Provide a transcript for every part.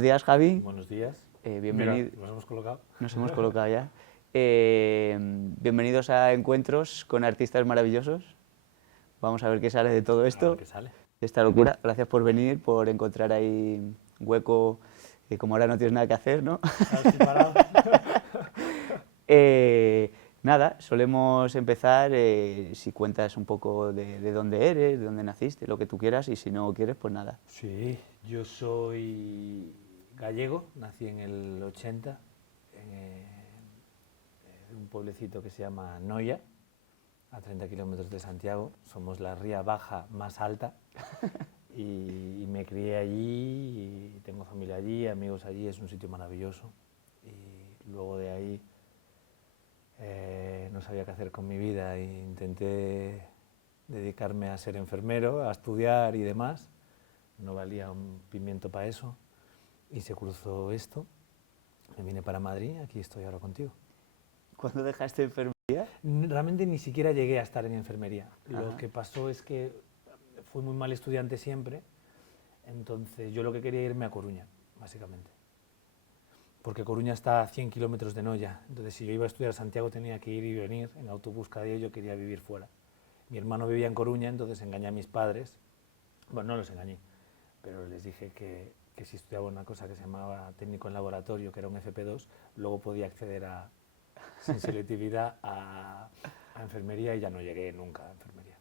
Buenos días, Javi. Buenos días. Bienvenido. Mira, nos hemos colocado. Nos hemos colocado ya. Bienvenidos a Encuentros con Artistas Maravillosos. Vamos a ver qué sale de todo esto, A ver qué sale. de esta locura. Gracias por venir, por encontrar ahí hueco, como ahora no tienes nada que hacer, ¿no? Ahora estoy parado. Nada, solemos empezar si cuentas un poco de dónde eres, de dónde naciste, lo que tú quieras, y si no quieres, pues nada. Sí, yo soy gallego, nací en el 80, en un pueblecito que se llama Noia, a 30 kilómetros de Santiago. Somos la ría baja más alta y me crié allí, y tengo familia allí, amigos allí, es un sitio maravilloso. Y luego de ahí no sabía qué hacer con mi vida e intenté dedicarme a ser enfermero, a estudiar y demás. No valía un pimiento para eso y se cruzó esto. Me vine para Madrid, aquí estoy ahora contigo. ¿Cuándo dejaste enfermería? Realmente ni siquiera llegué a estar en enfermería. Ajá. Lo que pasó es que fui muy mal estudiante siempre, entonces yo lo que quería era irme a Coruña, básicamente. Porque Coruña está a 100 kilómetros de Noia, entonces si yo iba a estudiar a Santiago tenía que ir y venir en autobús cada día, yo quería vivir fuera. Mi hermano vivía en Coruña, entonces engañé a mis padres. Bueno, no los engañé, pero les dije que si estudiaba una cosa que se llamaba técnico en laboratorio, que era un FP2, luego podía acceder sin selectividad a enfermería, y ya no llegué nunca a enfermería.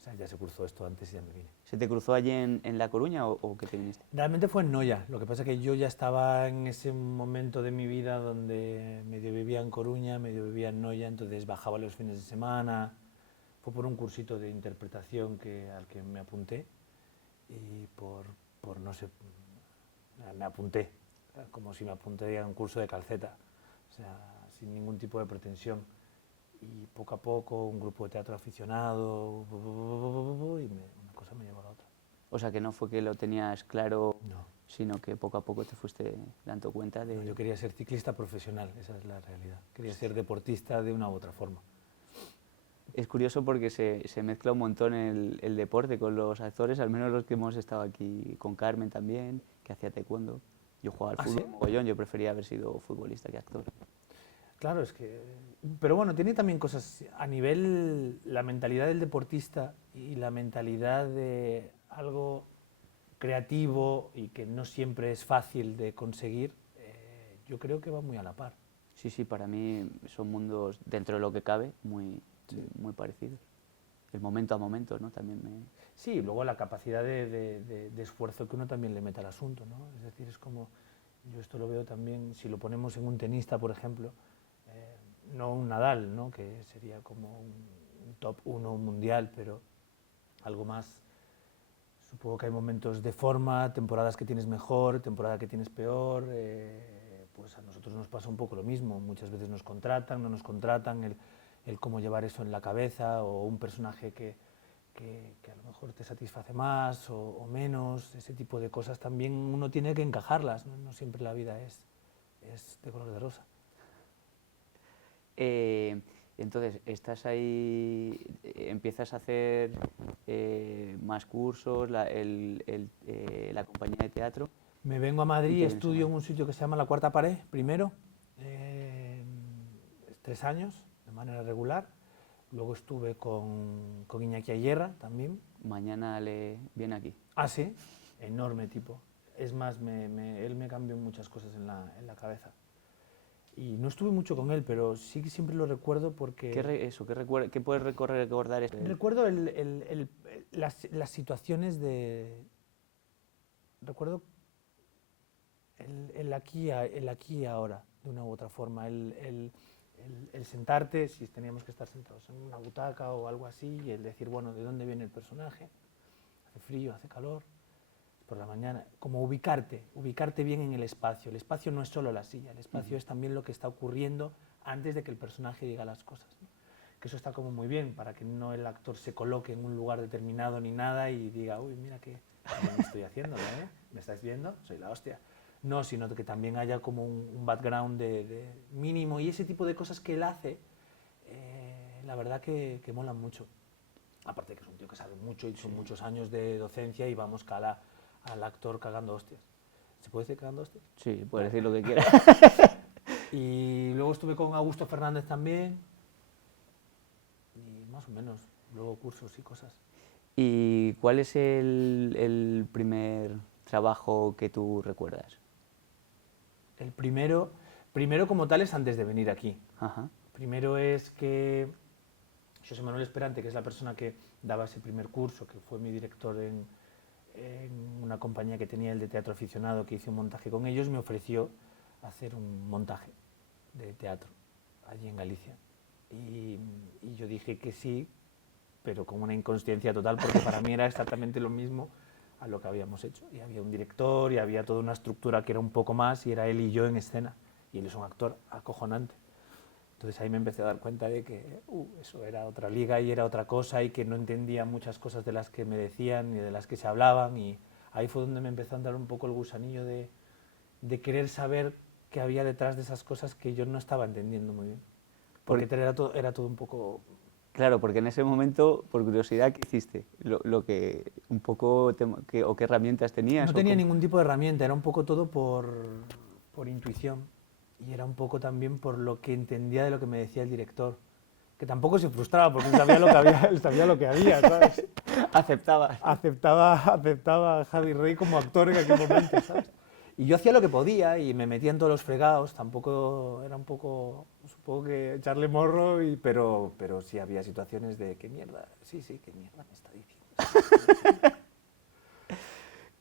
O sea, ya se cruzó esto antes y ya me vine. ¿Se te cruzó allí en La Coruña o qué te viniste? Realmente fue en Noia, lo que pasa es que yo ya estaba en ese momento de mi vida donde medio vivía en Coruña, medio vivía en Noia, entonces bajaba los fines de semana. Fue por un cursito de interpretación al que me apunté y por no sé, me apunté, como si me apunté a un curso de calceta, o sea, sin ningún tipo de pretensión. Y poco a poco, un grupo de teatro aficionado, y una cosa me llevó a la otra. O sea, que no fue que lo tenías claro, No, sino que poco a poco te fuiste dando cuenta de... no, yo quería ser ciclista profesional, esa es la realidad. Quería ser deportista de una u otra forma. Es curioso porque se mezcla un montón el deporte con los actores, al menos los que hemos estado aquí con Carmen también, que hacía taekwondo. Yo jugaba al ¿Ah, fútbol sí? mogollón, yo prefería haber sido futbolista que actor. Claro, es que... Pero bueno, tiene también cosas a nivel, la mentalidad del deportista y la mentalidad de algo creativo y que no siempre es fácil de conseguir, yo creo que va muy a la par. Sí, sí, para mí son mundos, dentro de lo que cabe, Sí. muy parecidos. El momento a momento, ¿no? También me... Sí, luego la capacidad de esfuerzo que uno también le mete al asunto, ¿no? Es decir, es como, yo esto lo veo también, si lo ponemos en un tenista, por ejemplo, no un Nadal, ¿no? Que sería como un top 1 mundial, pero algo más. Supongo que hay momentos de forma, temporadas que tienes mejor, temporada que tienes peor. Pues a nosotros nos pasa un poco lo mismo. Muchas veces nos contratan, no nos contratan, el cómo llevar eso en la cabeza, o un personaje que a lo mejor te satisface más o menos. Ese tipo de cosas también uno tiene que encajarlas, ¿no? No siempre la vida es de color de rosa. Entonces, estás ahí, empiezas a hacer más cursos, la compañía de teatro. Me vengo a ¿Y Madrid, te vienes a estudio en Madrid? un sitio que se llama La Cuarta Pared, primero, 3 años, de manera regular. Luego estuve con Iñaki Ayerra también. Mañana le viene aquí. Ah, sí, enorme tipo. Es más, él me cambió muchas cosas en la cabeza. Y no estuve mucho con él, pero sí que siempre lo recuerdo porque... ¿Qué puedes recordar eso? Recuerdo las situaciones de... Recuerdo el aquí y ahora, de una u otra forma. El sentarte, si teníamos que estar sentados en una butaca o algo así, y el decir, bueno, ¿de dónde viene el personaje? Hace frío, hace calor, por la mañana. Como ubicarte bien en el espacio. El espacio no es solo la silla, el espacio es también lo que está ocurriendo antes de que el personaje diga las cosas, ¿no? Que eso está como muy bien, para que no el actor se coloque en un lugar determinado ni nada y diga, uy, mira qué me estoy haciendo, ¿eh? ¿Me estáis viendo? Soy la hostia. No, sino que también haya como un background de mínimo, y ese tipo de cosas que él hace, la verdad que molan mucho. Aparte de que es un tío que sabe mucho y son muchos años de docencia y vamos al actor cagando hostias. ¿Se puede decir cagando hostias? Sí, puedes decir lo que quieras. Y luego estuve con Augusto Fernández también, y más o menos, luego cursos y cosas. ¿Y cuál es el primer trabajo que tú recuerdas? El primero como tal es antes de venir aquí. Ajá. Primero es que José Manuel Esperante, que es la persona que daba ese primer curso, que fue mi director en una compañía que tenía el de teatro aficionado, que hice un montaje con ellos, me ofreció hacer un montaje de teatro allí en Galicia. Y yo dije que sí, pero con una inconsciencia total, porque para mí era exactamente lo mismo a lo que habíamos hecho. Y había un director y había toda una estructura que era un poco más, y era él y yo en escena. Y él es un actor acojonante. Entonces ahí me empecé a dar cuenta de que eso era otra liga y era otra cosa, y que no entendía muchas cosas de las que me decían ni de las que se hablaban, y ahí fue donde me empezó a andar un poco el gusanillo de querer saber qué había detrás de esas cosas que yo no estaba entendiendo muy bien. Porque era todo un poco... Claro, porque en ese momento, por curiosidad, ¿qué hiciste? Lo que un poco, o qué herramientas tenías. No tenía ningún tipo de herramienta, era un poco todo por intuición, y era un poco también por lo que entendía de lo que me decía el director, que tampoco se frustraba porque él sabía lo que había, él sabía lo que había, ¿sabes? Aceptaba a Javi Rey como actor en aquel momento, ¿sabes? Y yo hacía lo que podía y me metía en todos los fregados, tampoco era un poco, supongo que echarle morro, pero sí había situaciones de qué mierda, sí, qué mierda me está diciendo.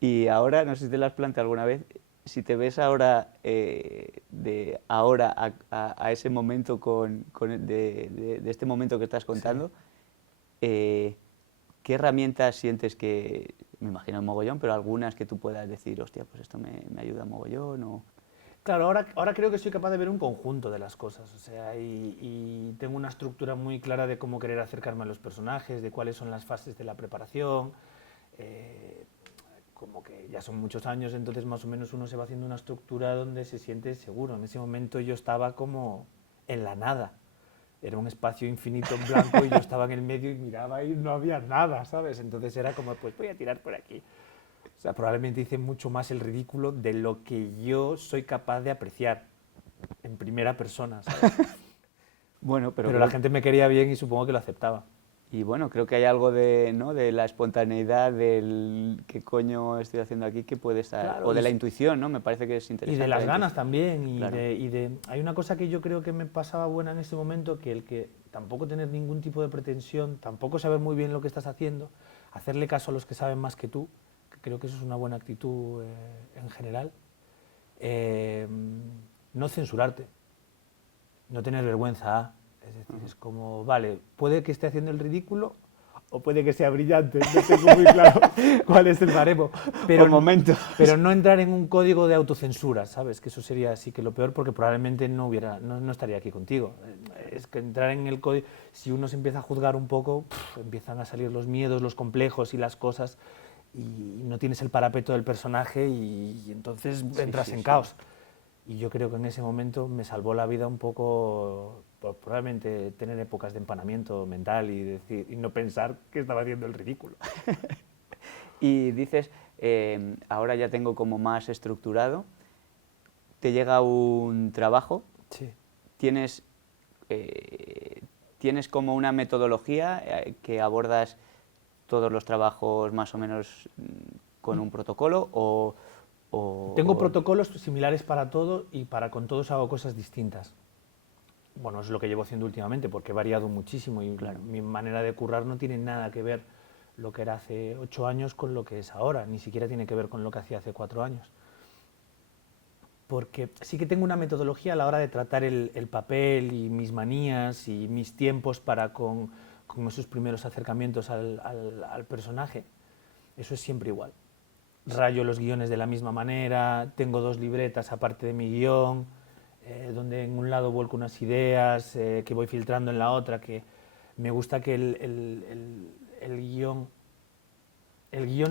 Y ahora, no sé si te lo has planteado alguna vez, si te ves ahora, de ahora a ese momento de este momento que estás contando, sí. ¿Qué herramientas sientes que, me imagino un mogollón, pero algunas que tú puedas decir, hostia, pues esto me ayuda mogollón? O... Claro, ahora creo que soy capaz de ver un conjunto de las cosas, o sea, y tengo una estructura muy clara de cómo querer acercarme a los personajes, de cuáles son las fases de la preparación, como que ya son muchos años, entonces más o menos uno se va haciendo una estructura donde se siente seguro. En ese momento yo estaba como en la nada, era un espacio infinito en blanco y yo estaba en el medio y miraba y no había nada, ¿sabes? Entonces era como, pues voy a tirar por aquí. O sea, probablemente hice mucho más el ridículo de lo que yo soy capaz de apreciar en primera persona, ¿sabes? Bueno, pero la gente me quería bien y supongo que lo aceptaba. Y bueno, creo que hay algo de, ¿no?, de la espontaneidad, del qué coño estoy haciendo aquí, que puede estar, Claro, o de la intuición, ¿no? Me parece que es interesante. Y de las ganas también, claro. Hay una cosa que yo creo que me pasaba buena en ese momento, que el que tampoco tener ningún tipo de pretensión, tampoco saber muy bien lo que estás haciendo, hacerle caso a los que saben más que tú, que creo que eso es una buena actitud en general, no censurarte, no tener vergüenza, es decir, es como, vale, puede que esté haciendo el ridículo o puede que sea brillante, no tengo muy claro cuál es el baremo, pero no entrar en un código de autocensura, ¿sabes? Que eso sería así que lo peor, porque probablemente no estaría aquí contigo. Es que entrar en el código, si uno se empieza a juzgar un poco, empiezan a salir los miedos, los complejos y las cosas, y no tienes el parapeto del personaje y entonces entras en caos. Y yo creo que en ese momento me salvó la vida un poco, por probablemente tener épocas de empanamiento mental y no pensar que estaba haciendo el ridículo. Y dices, ahora ya tengo como más estructurado, te llega un trabajo, sí. Tienes como una metodología que abordas todos los trabajos más o menos con un protocolo, Tengo protocolos similares para todo y con todos hago cosas distintas. Bueno, es lo que llevo haciendo últimamente porque he variado muchísimo y claro, mi manera de currar no tiene nada que ver lo que era hace 8 años con lo que es ahora, ni siquiera tiene que ver con lo que hacía hace 4 años. Porque sí que tengo una metodología a la hora de tratar el papel y mis manías y mis tiempos para con esos primeros acercamientos al personaje. Eso es siempre igual. Rayo los guiones de la misma manera, tengo 2 libretas aparte de mi guión, donde en un lado vuelco unas ideas que voy filtrando en la otra, que me gusta que el guión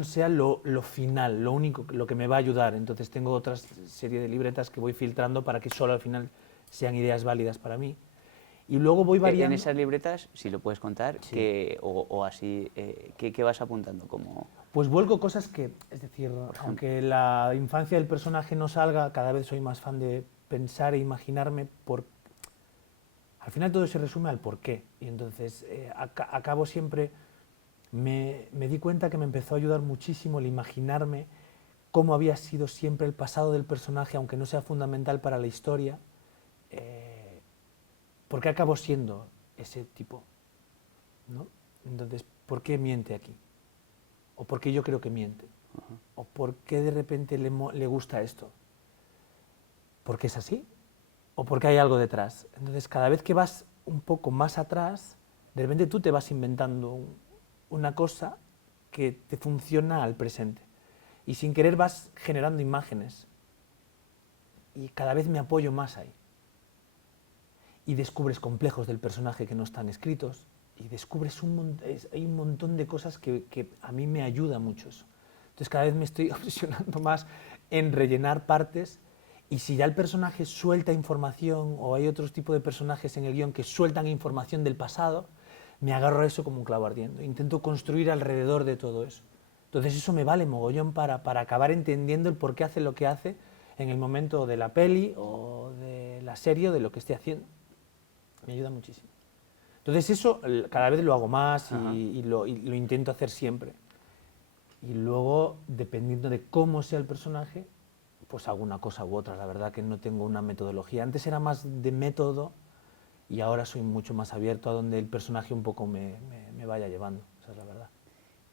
sea lo final, lo único, lo que me va a ayudar. Entonces tengo otra serie de libretas que voy filtrando para que solo al final sean ideas válidas para mí. Y luego voy En variando. esas libretas, si lo puedes contar, Sí. o así, ¿qué vas apuntando? Como, Pues vuelco cosas que, es decir, por ejemplo, aunque la infancia del personaje no salga, cada vez soy más fan de pensar e imaginarme por... Al final todo se resume al por qué. Y entonces acabo siempre... Me di cuenta que me empezó a ayudar muchísimo el imaginarme cómo había sido siempre el pasado del personaje, aunque no sea fundamental para la historia, eh, porque acabo siendo ese tipo, ¿no? Entonces, ¿por qué miente aquí? ¿O por qué yo creo que miente? ¿O por qué de repente le gusta esto? ¿Porque es así? ¿O porque hay algo detrás? Entonces, cada vez que vas un poco más atrás, de repente tú te vas inventando una cosa que te funciona al presente. Y sin querer vas generando imágenes. Y cada vez me apoyo más ahí. Y descubres complejos del personaje que no están escritos. Y descubres hay un montón de cosas que a mí me ayuda mucho eso. Entonces cada vez me estoy obsesionando más en rellenar partes. Y si ya el personaje suelta información, o hay otros tipos de personajes en el guión que sueltan información del pasado, me agarro a eso como un clavo ardiendo. Intento construir alrededor de todo eso. Entonces eso me vale mogollón para acabar entendiendo el por qué hace lo que hace en el momento de la peli o de la serie o de lo que esté haciendo. Me ayuda muchísimo. Entonces eso cada vez lo hago más y lo intento hacer siempre. Y luego, dependiendo de cómo sea el personaje, pues hago una cosa u otra. La verdad que no tengo una metodología. Antes era más de método y ahora soy mucho más abierto a donde el personaje un poco me vaya llevando. Esa es la verdad.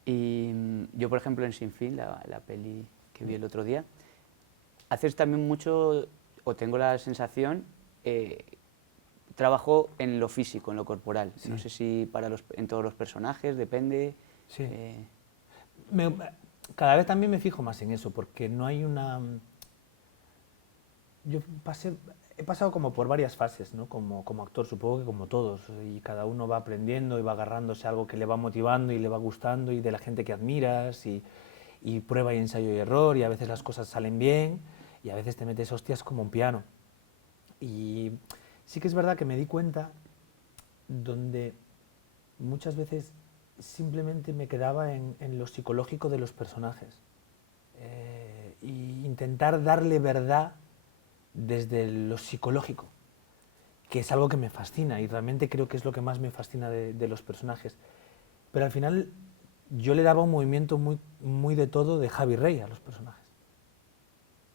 y yo, por ejemplo, en Sin Fin, la peli que vi el otro día, haces también mucho, o tengo la sensación, trabajo en lo físico, en lo corporal. Sí. No sé si en todos los personajes, depende. Sí. eh, Me- Cada vez también me fijo más en eso, porque no hay una... Yo he pasado como por varias fases, ¿no? Como actor, supongo que como todos, y cada uno va aprendiendo y va agarrándose algo que le va motivando y le va gustando, y de la gente que admiras, y prueba y ensayo y error, y a veces las cosas salen bien, y a veces te metes hostias como un piano. Y sí que es verdad que me di cuenta donde muchas veces simplemente me quedaba en lo psicológico de los personajes. Y intentar darle verdad desde lo psicológico, que es algo que me fascina y realmente creo que es lo que más me fascina de los personajes. Pero al final yo le daba un movimiento muy de todo de Javi Rey a los personajes.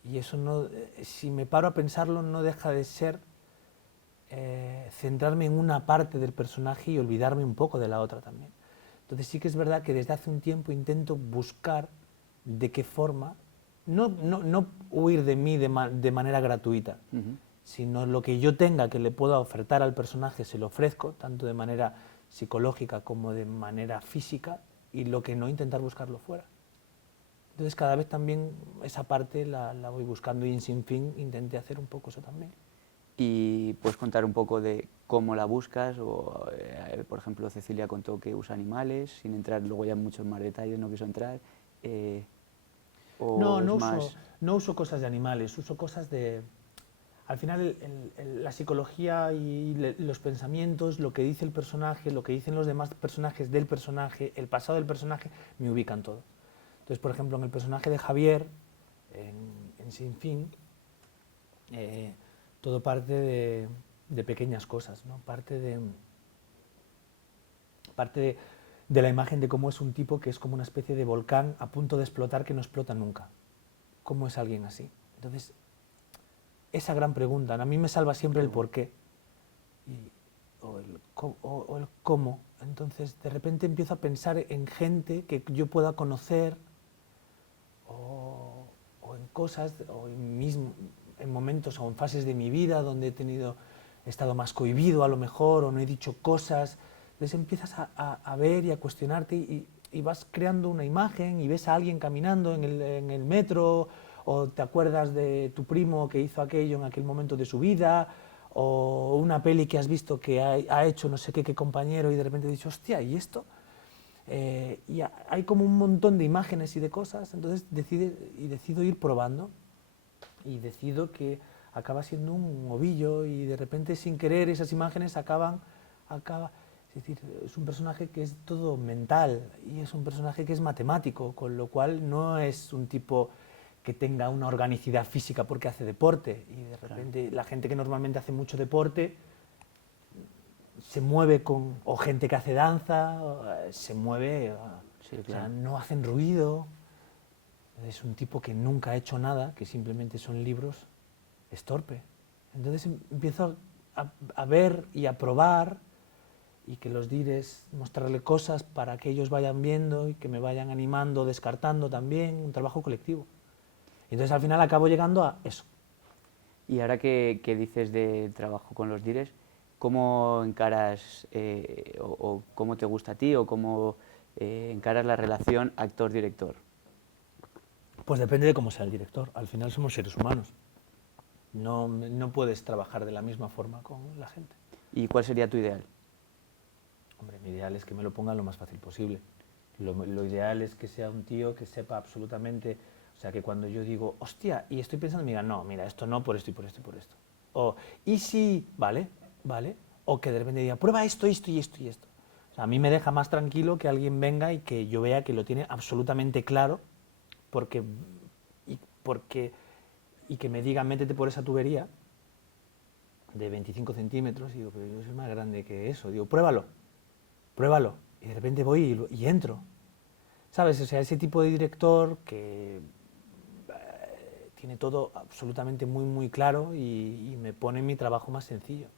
Y eso no, si me paro a pensarlo, no deja de ser centrarme en una parte del personaje y olvidarme un poco de la otra también. Entonces sí que es verdad que desde hace un tiempo intento buscar de qué forma, no huir de mí de manera gratuita, sino lo que yo tenga que le pueda ofertar al personaje se lo ofrezco, tanto de manera psicológica como de manera física, y lo que no, intentar buscarlo fuera. Entonces cada vez también esa parte la voy buscando, y en Sin Fin intenté hacer un poco eso también. y puedes contar un poco de cómo la buscas, o por ejemplo, Cecilia contó que usa animales, sin entrar luego ya en muchos más detalles, no quiso entrar. No, O es más... no uso cosas de animales, uso cosas de... Al final la psicología y los pensamientos, lo que dice el personaje, lo que dicen los demás personajes del personaje, el pasado del personaje, me ubican todo. Entonces, por ejemplo, en el personaje de Javier, en Sin Fin, todo parte de pequeñas cosas, ¿no? Parte de la imagen de cómo es un tipo que es como una especie de volcán a punto de explotar que no explota nunca. ¿Cómo es alguien así? Entonces, esa gran pregunta, a mí me salva siempre el por qué o el cómo. Entonces, de repente empiezo a pensar en gente que yo pueda conocer o en cosas, o en momentos o en fases de mi vida donde he estado más cohibido a lo mejor, o no he dicho cosas. Entonces empiezas a ver y a cuestionarte, y vas creando una imagen y ves a alguien caminando en el metro, o te acuerdas de tu primo que hizo aquello en aquel momento de su vida, o una peli que has visto que ha hecho no sé qué compañero, y de repente dices, hostia, ¿y esto? Y hay como un montón de imágenes y de cosas, entonces decido ir probando, y decido que acaba siendo un ovillo y de repente sin querer esas imágenes es decir, es un personaje que es todo mental y es un personaje que es matemático, con lo cual no es un tipo que tenga una organicidad física porque hace deporte y de repente la gente que normalmente hace mucho deporte se mueve con, o gente que hace danza, se mueve, Sí, o sea, claro. no hacen ruido, es un tipo que nunca ha hecho nada, que simplemente son libros, es torpe. Entonces empiezo a ver y a probar y que los dires, mostrarle cosas para que ellos vayan viendo y que me vayan animando, descartando también, un trabajo colectivo. Y entonces al final acabo llegando a eso. Y ahora que dices de trabajo con los dires, ¿cómo encaras o cómo te gusta a ti o cómo encaras la relación actor-director? Pues depende de cómo sea el director. Al final somos seres humanos. No puedes trabajar de la misma forma con la gente. ¿Y cuál sería tu ideal? Hombre, mi ideal es que me lo pongan lo más fácil posible. Lo ideal es que sea un tío que sepa absolutamente, o sea, que cuando yo digo, hostia, y estoy pensando, me diga, no, mira, esto no, por esto y por esto y por esto. O, y si, vale, vale. O que de repente diga, prueba esto, esto y esto y esto. O sea, a mí me deja más tranquilo que alguien venga y que yo vea que lo tiene absolutamente claro, porque, y, porque, y que me diga, métete por esa tubería de 25 centímetros, y digo, pero yo soy más grande que eso. Digo, pruébalo, pruébalo. Y de repente voy y entro. ¿Sabes? O sea, ese tipo de director que tiene todo absolutamente muy, muy claro y me pone mi trabajo más sencillo.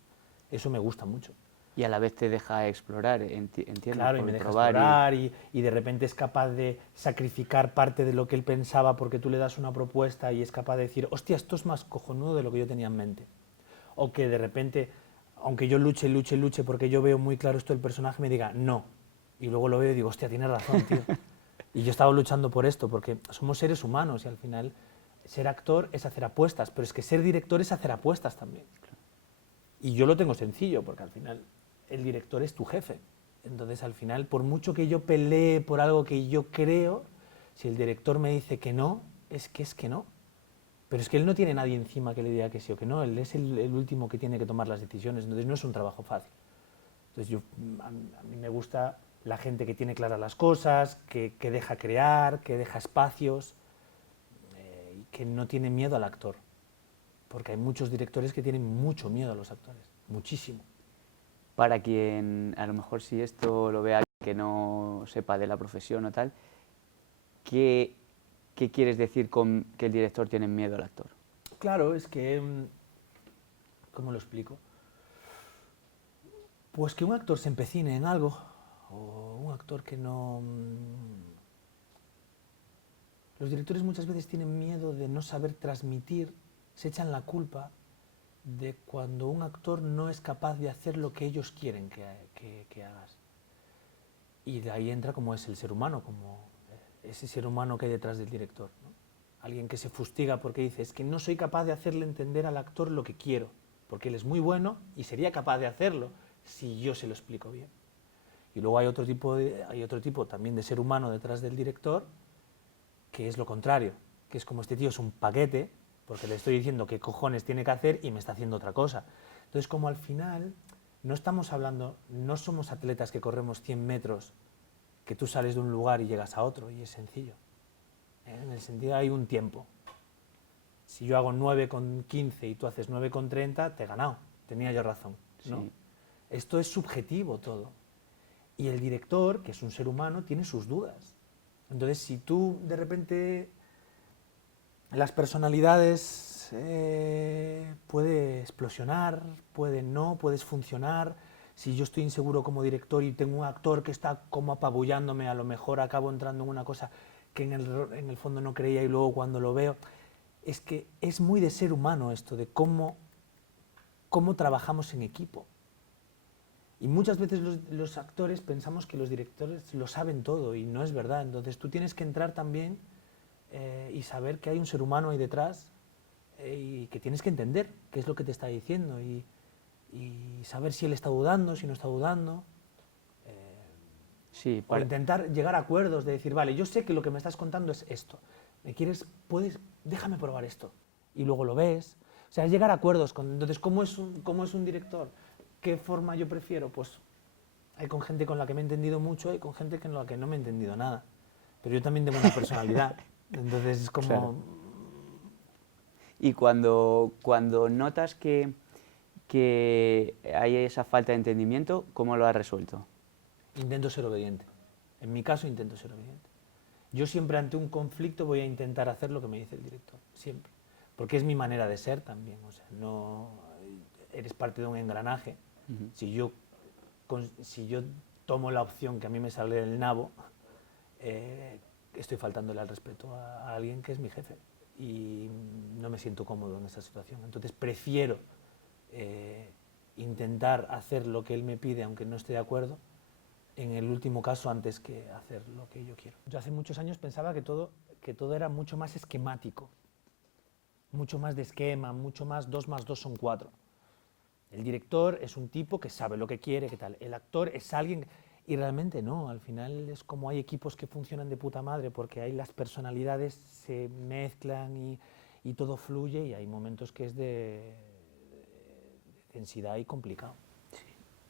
Eso me gusta mucho. Y a la vez te deja explorar, entiendo, Claro, y por me deja probar y... explorar y de repente es capaz de sacrificar parte de lo que él pensaba porque tú le das una propuesta y es capaz de decir, hostia, esto es más cojonudo de lo que yo tenía en mente. O que de repente, aunque yo luche, luche, luche porque yo veo muy claro esto del personaje, me diga, no. Y luego lo veo y digo, hostia, tienes razón, tío. Y yo estaba luchando por esto, porque somos seres humanos y al final ser actor es hacer apuestas, pero es que ser director es hacer apuestas también. Y yo lo tengo sencillo, porque al final el director es tu jefe. Entonces al final, por mucho que yo pelee por algo que yo creo, si el director me dice que no, es que no. Pero es que él no tiene nadie encima que le diga que sí o que no, él es el último que tiene que tomar las decisiones, entonces no es un trabajo fácil. Entonces a mí me gusta la gente que tiene claras las cosas, que deja crear, que deja espacios y que no tiene miedo al actor. Porque hay muchos directores que tienen mucho miedo a los actores, muchísimo. Para quien a lo mejor si esto lo vea que no sepa de la profesión o tal, ¿qué, qué quieres decir con que el director tiene miedo al actor? Claro, es que, ¿cómo lo explico? Pues que un actor se empecine en algo, o un actor que no... Los directores muchas veces tienen miedo de no saber transmitir, se echan la culpa de cuando un actor no es capaz de hacer lo que ellos quieren que hagas. Y de ahí entra como es el ser humano, como ese ser humano que hay detrás del director, ¿no? Alguien que se fustiga porque dice, es que no soy capaz de hacerle entender al actor lo que quiero, porque él es muy bueno y sería capaz de hacerlo si yo se lo explico bien. Y luego hay otro tipo también de ser humano detrás del director, que es lo contrario, que es como este tío es un paquete, porque le estoy diciendo qué cojones tiene que hacer y me está haciendo otra cosa. Entonces, como al final no estamos hablando, no somos atletas que corremos 100 metros, que tú sales de un lugar y llegas a otro, y es sencillo. En el sentido hay un tiempo. Si yo hago 9,15 y tú haces 9,30, te he ganado. Tenía yo razón. ¿No? Sí. Esto es subjetivo todo. Y el director, que es un ser humano, tiene sus dudas. Entonces, si tú de repente las personalidades puede explosionar, puede no, puedes funcionar. Si yo estoy inseguro como director y tengo un actor que está como apabullándome, a lo mejor acabo entrando en una cosa que en el fondo no creía y luego cuando lo veo, es que es muy de ser humano esto, de cómo trabajamos en equipo. Y muchas veces los actores pensamos que los directores lo saben todo y no es verdad. Entonces tú tienes que entrar también y saber que hay un ser humano ahí detrás y que tienes que entender qué es lo que te está diciendo y saber si él está dudando, si no está dudando. Sí, O intentar llegar a acuerdos de decir, vale, yo sé que lo que me estás contando es esto. ¿Me quieres? Puedes, déjame probar esto. Y luego lo ves. O sea, es llegar a acuerdos. Entonces, ¿cómo es un director? ¿Qué forma yo prefiero? Pues hay con gente con la que me he entendido mucho y con gente con la que no me he entendido nada. Pero yo también tengo una personalidad. Entonces es como... Claro. Y cuando notas que hay esa falta de entendimiento, ¿cómo lo has resuelto? Intento ser obediente. En mi caso intento ser obediente. Yo siempre ante un conflicto voy a intentar hacer lo que me dice el director. Siempre. Porque es mi manera de ser también. O sea, no eres parte de un engranaje. Ujú. Si yo tomo la opción que a mí me sale del nabo, estoy faltándole al respeto a alguien que es mi jefe y no me siento cómodo en esa situación. Entonces prefiero intentar hacer lo que él me pide aunque no esté de acuerdo, en el último caso, antes que hacer lo que yo quiero. Yo hace muchos años pensaba que todo era mucho más esquemático, mucho más de esquema, mucho más 2 más 2 son 4. El director es un tipo que sabe lo que quiere, qué tal. El actor es alguien... Y realmente no, al final es como hay equipos que funcionan de puta madre porque ahí las personalidades se mezclan y todo fluye y hay momentos que es de densidad y complicado.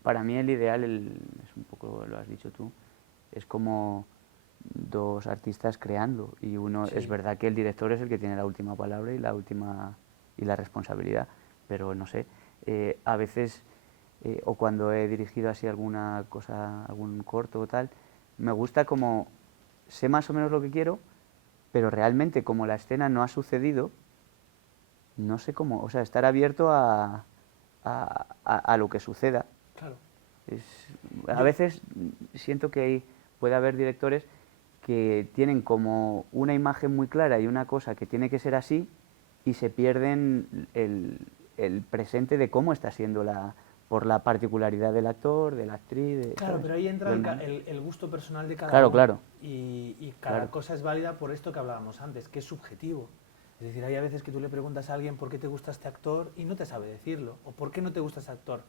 Para mí el ideal, es un poco lo has dicho tú, es como dos artistas creando y uno, Sí. es verdad que el director es el que tiene la última palabra y la responsabilidad, pero no sé, a veces o cuando he dirigido así alguna cosa, algún corto o tal, me gusta como sé más o menos lo que quiero, pero realmente como la escena no ha sucedido, no sé cómo, o sea, estar abierto a lo que suceda. Claro. A veces siento que puede haber directores que tienen como una imagen muy clara y una cosa que tiene que ser así y se pierden el presente de cómo está siendo por la particularidad del actor, de la actriz. Claro, ¿sabes? pero ahí entra Del momento. el gusto personal de cada Claro, uno. claro, Y cada claro. cosa es válida por esto que hablábamos antes, que es subjetivo. Es decir, hay a veces que tú le preguntas a alguien por qué te gusta este actor y no te sabe decirlo. O por qué no te gusta ese actor.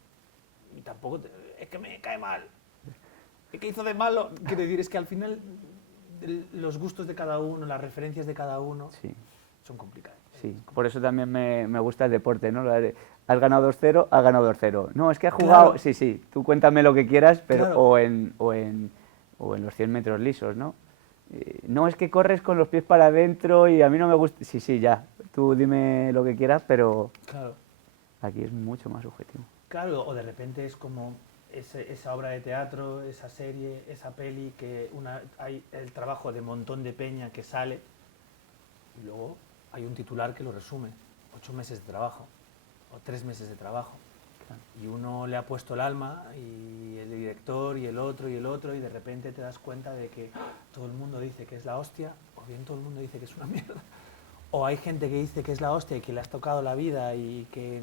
Y tampoco es que me cae mal. ¿Qué hizo de malo? Quiero decir, es que al final los gustos de cada uno, las referencias de cada uno Sí, son complicadas. sí. Por eso también me gusta el deporte, ¿no? Has ganado 2-0, has ganado 2-0. No, es que has jugado... Claro. Sí, sí, tú cuéntame lo que quieras, pero Claro. o en los 100 metros lisos, ¿no? No, es que corres con los pies para adentro y a mí no me gusta... Sí, sí, ya. Tú dime lo que quieras, pero Claro. aquí es mucho más subjetivo. Claro, o de repente es como esa obra de teatro, esa serie, esa peli, que hay el trabajo de un montón de peña que sale y luego hay un titular que lo resume. 8 meses de trabajo o 3 meses de trabajo. Claro. Y uno le ha puesto el alma y el director y el otro y de repente te das cuenta de que todo el mundo dice que es la hostia o bien todo el mundo dice que es una mierda. O hay gente que dice que es la hostia y que le has tocado la vida y que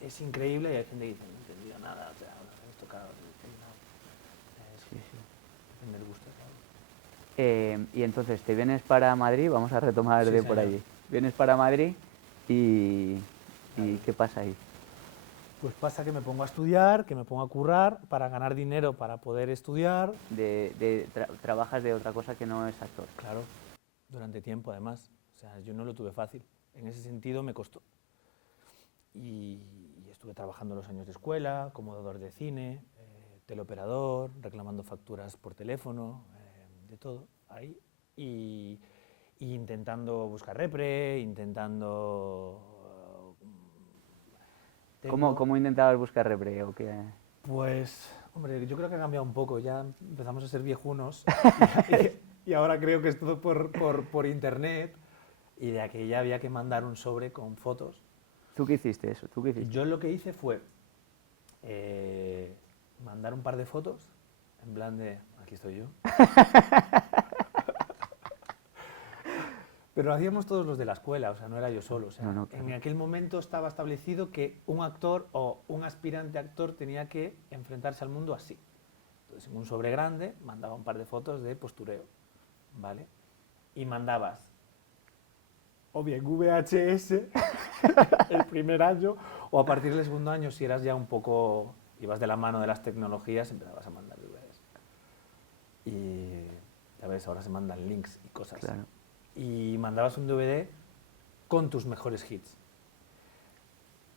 es increíble y hay gente que dice no he entendido nada, o sea, no me has tocado, no he entendido nada. Sí, sí. Depende del gusto de cada uno. Y entonces te vienes para Madrid, vamos a retomar Sí, de por señor. allí. Vienes para Madrid y Ahí. ¿qué pasa ahí? Pues pasa que me pongo a estudiar, que me pongo a currar para ganar dinero para poder estudiar. Trabajas de otra cosa que no es actor. Claro, durante tiempo además. O sea, yo no lo tuve fácil. En ese sentido me costó. Y estuve trabajando los años de escuela, como dador de cine, teleoperador, reclamando facturas por teléfono, de todo, ahí. Y intentando buscar repre, ¿Cómo intentabas buscar repre o qué? Pues, hombre, yo creo que ha cambiado un poco. Ya empezamos a ser viejunos y ahora creo que es todo por internet y de aquella había que mandar un sobre con fotos. ¿Tú qué hiciste eso? ¿Tú qué hiciste? Yo lo que hice fue mandar un par de fotos en plan de, aquí estoy yo. Pero lo hacíamos todos los de la escuela, o sea, no era yo solo. O sea, No, claro. en aquel momento estaba establecido que un actor o un aspirante actor tenía que enfrentarse al mundo así. Entonces, en un sobre grande mandaba un par de fotos de postureo, ¿vale? Y mandabas o bien VHS el primer año o a partir del segundo año, si eras ya un poco, ibas de la mano de las tecnologías, empezabas a mandar DVDs. Y ya ves, ahora se mandan links y cosas. Claro. Y mandabas un DVD con tus mejores hits.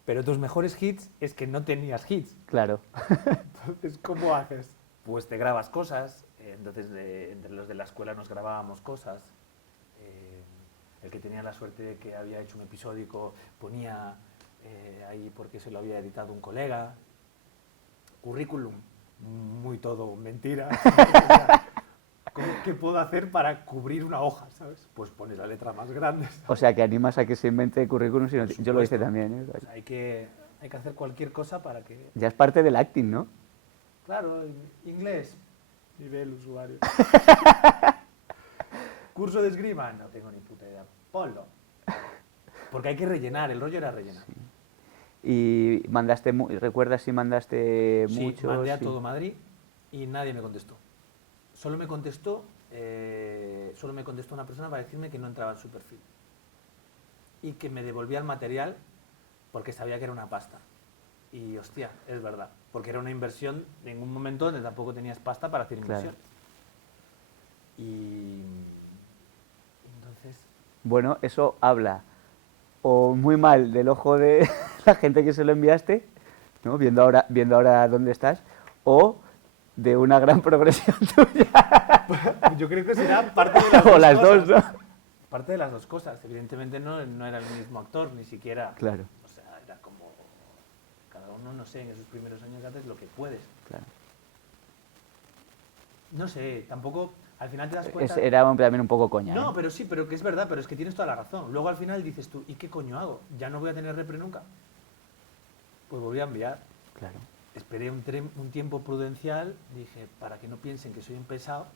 pero tus mejores hits es que no tenías hits. Claro. Entonces, ¿cómo haces? Pues te grabas cosas, entonces entre los de la escuela nos grabábamos cosas. El que tenía la suerte de que había hecho un episódico ponía ahí porque se lo había editado un colega. Currículum, muy todo mentira. O sea, ¿qué puedo hacer para cubrir una hoja, sabes? Pues pones la letra más grande, ¿sabes? O sea, que animas a que se invente currículum. Por Yo lo hice supuesto. también, ¿eh? O sea, hay que hacer cualquier cosa para que... Ya es parte del acting, ¿no? Claro, inglés, nivel usuario. Curso de esgrima, no tengo ni puta idea. Ponlo. Porque hay que rellenar, el rollo era rellenar. Sí. Y mandaste, ¿recuerdas si mandaste Sí, muchos? mandé a Sí. todo Madrid y nadie me contestó. Solo me contestó una persona para decirme que no entraba en su perfil. Y que me devolvía el material porque sabía que era una pasta. Y hostia, es verdad. Porque era una inversión en un momento donde tampoco tenías pasta para hacer inversión. Claro. Y entonces... Bueno, eso habla o muy mal del ojo de la gente que se lo enviaste, ¿no? Viendo ahora dónde estás, o de una gran progresión tuya. Yo creo que será parte de las O dos las cosas. dos, ¿no? Parte de las dos cosas. Evidentemente no era el mismo actor, ni siquiera. Claro, O sea, era como. Cada uno, no sé, en esos primeros años haces lo que puedes. claro. No sé, tampoco. Al final te das cuenta. Era también un poco coña, No, ¿eh? pero sí, pero que es verdad, pero es que tienes toda la razón. Luego al final dices tú, ¿y qué coño hago? ¿Ya no voy a tener repre nunca? Pues volví a enviar. Claro. Esperé un tiempo prudencial, dije, para que no piensen que soy un pesado,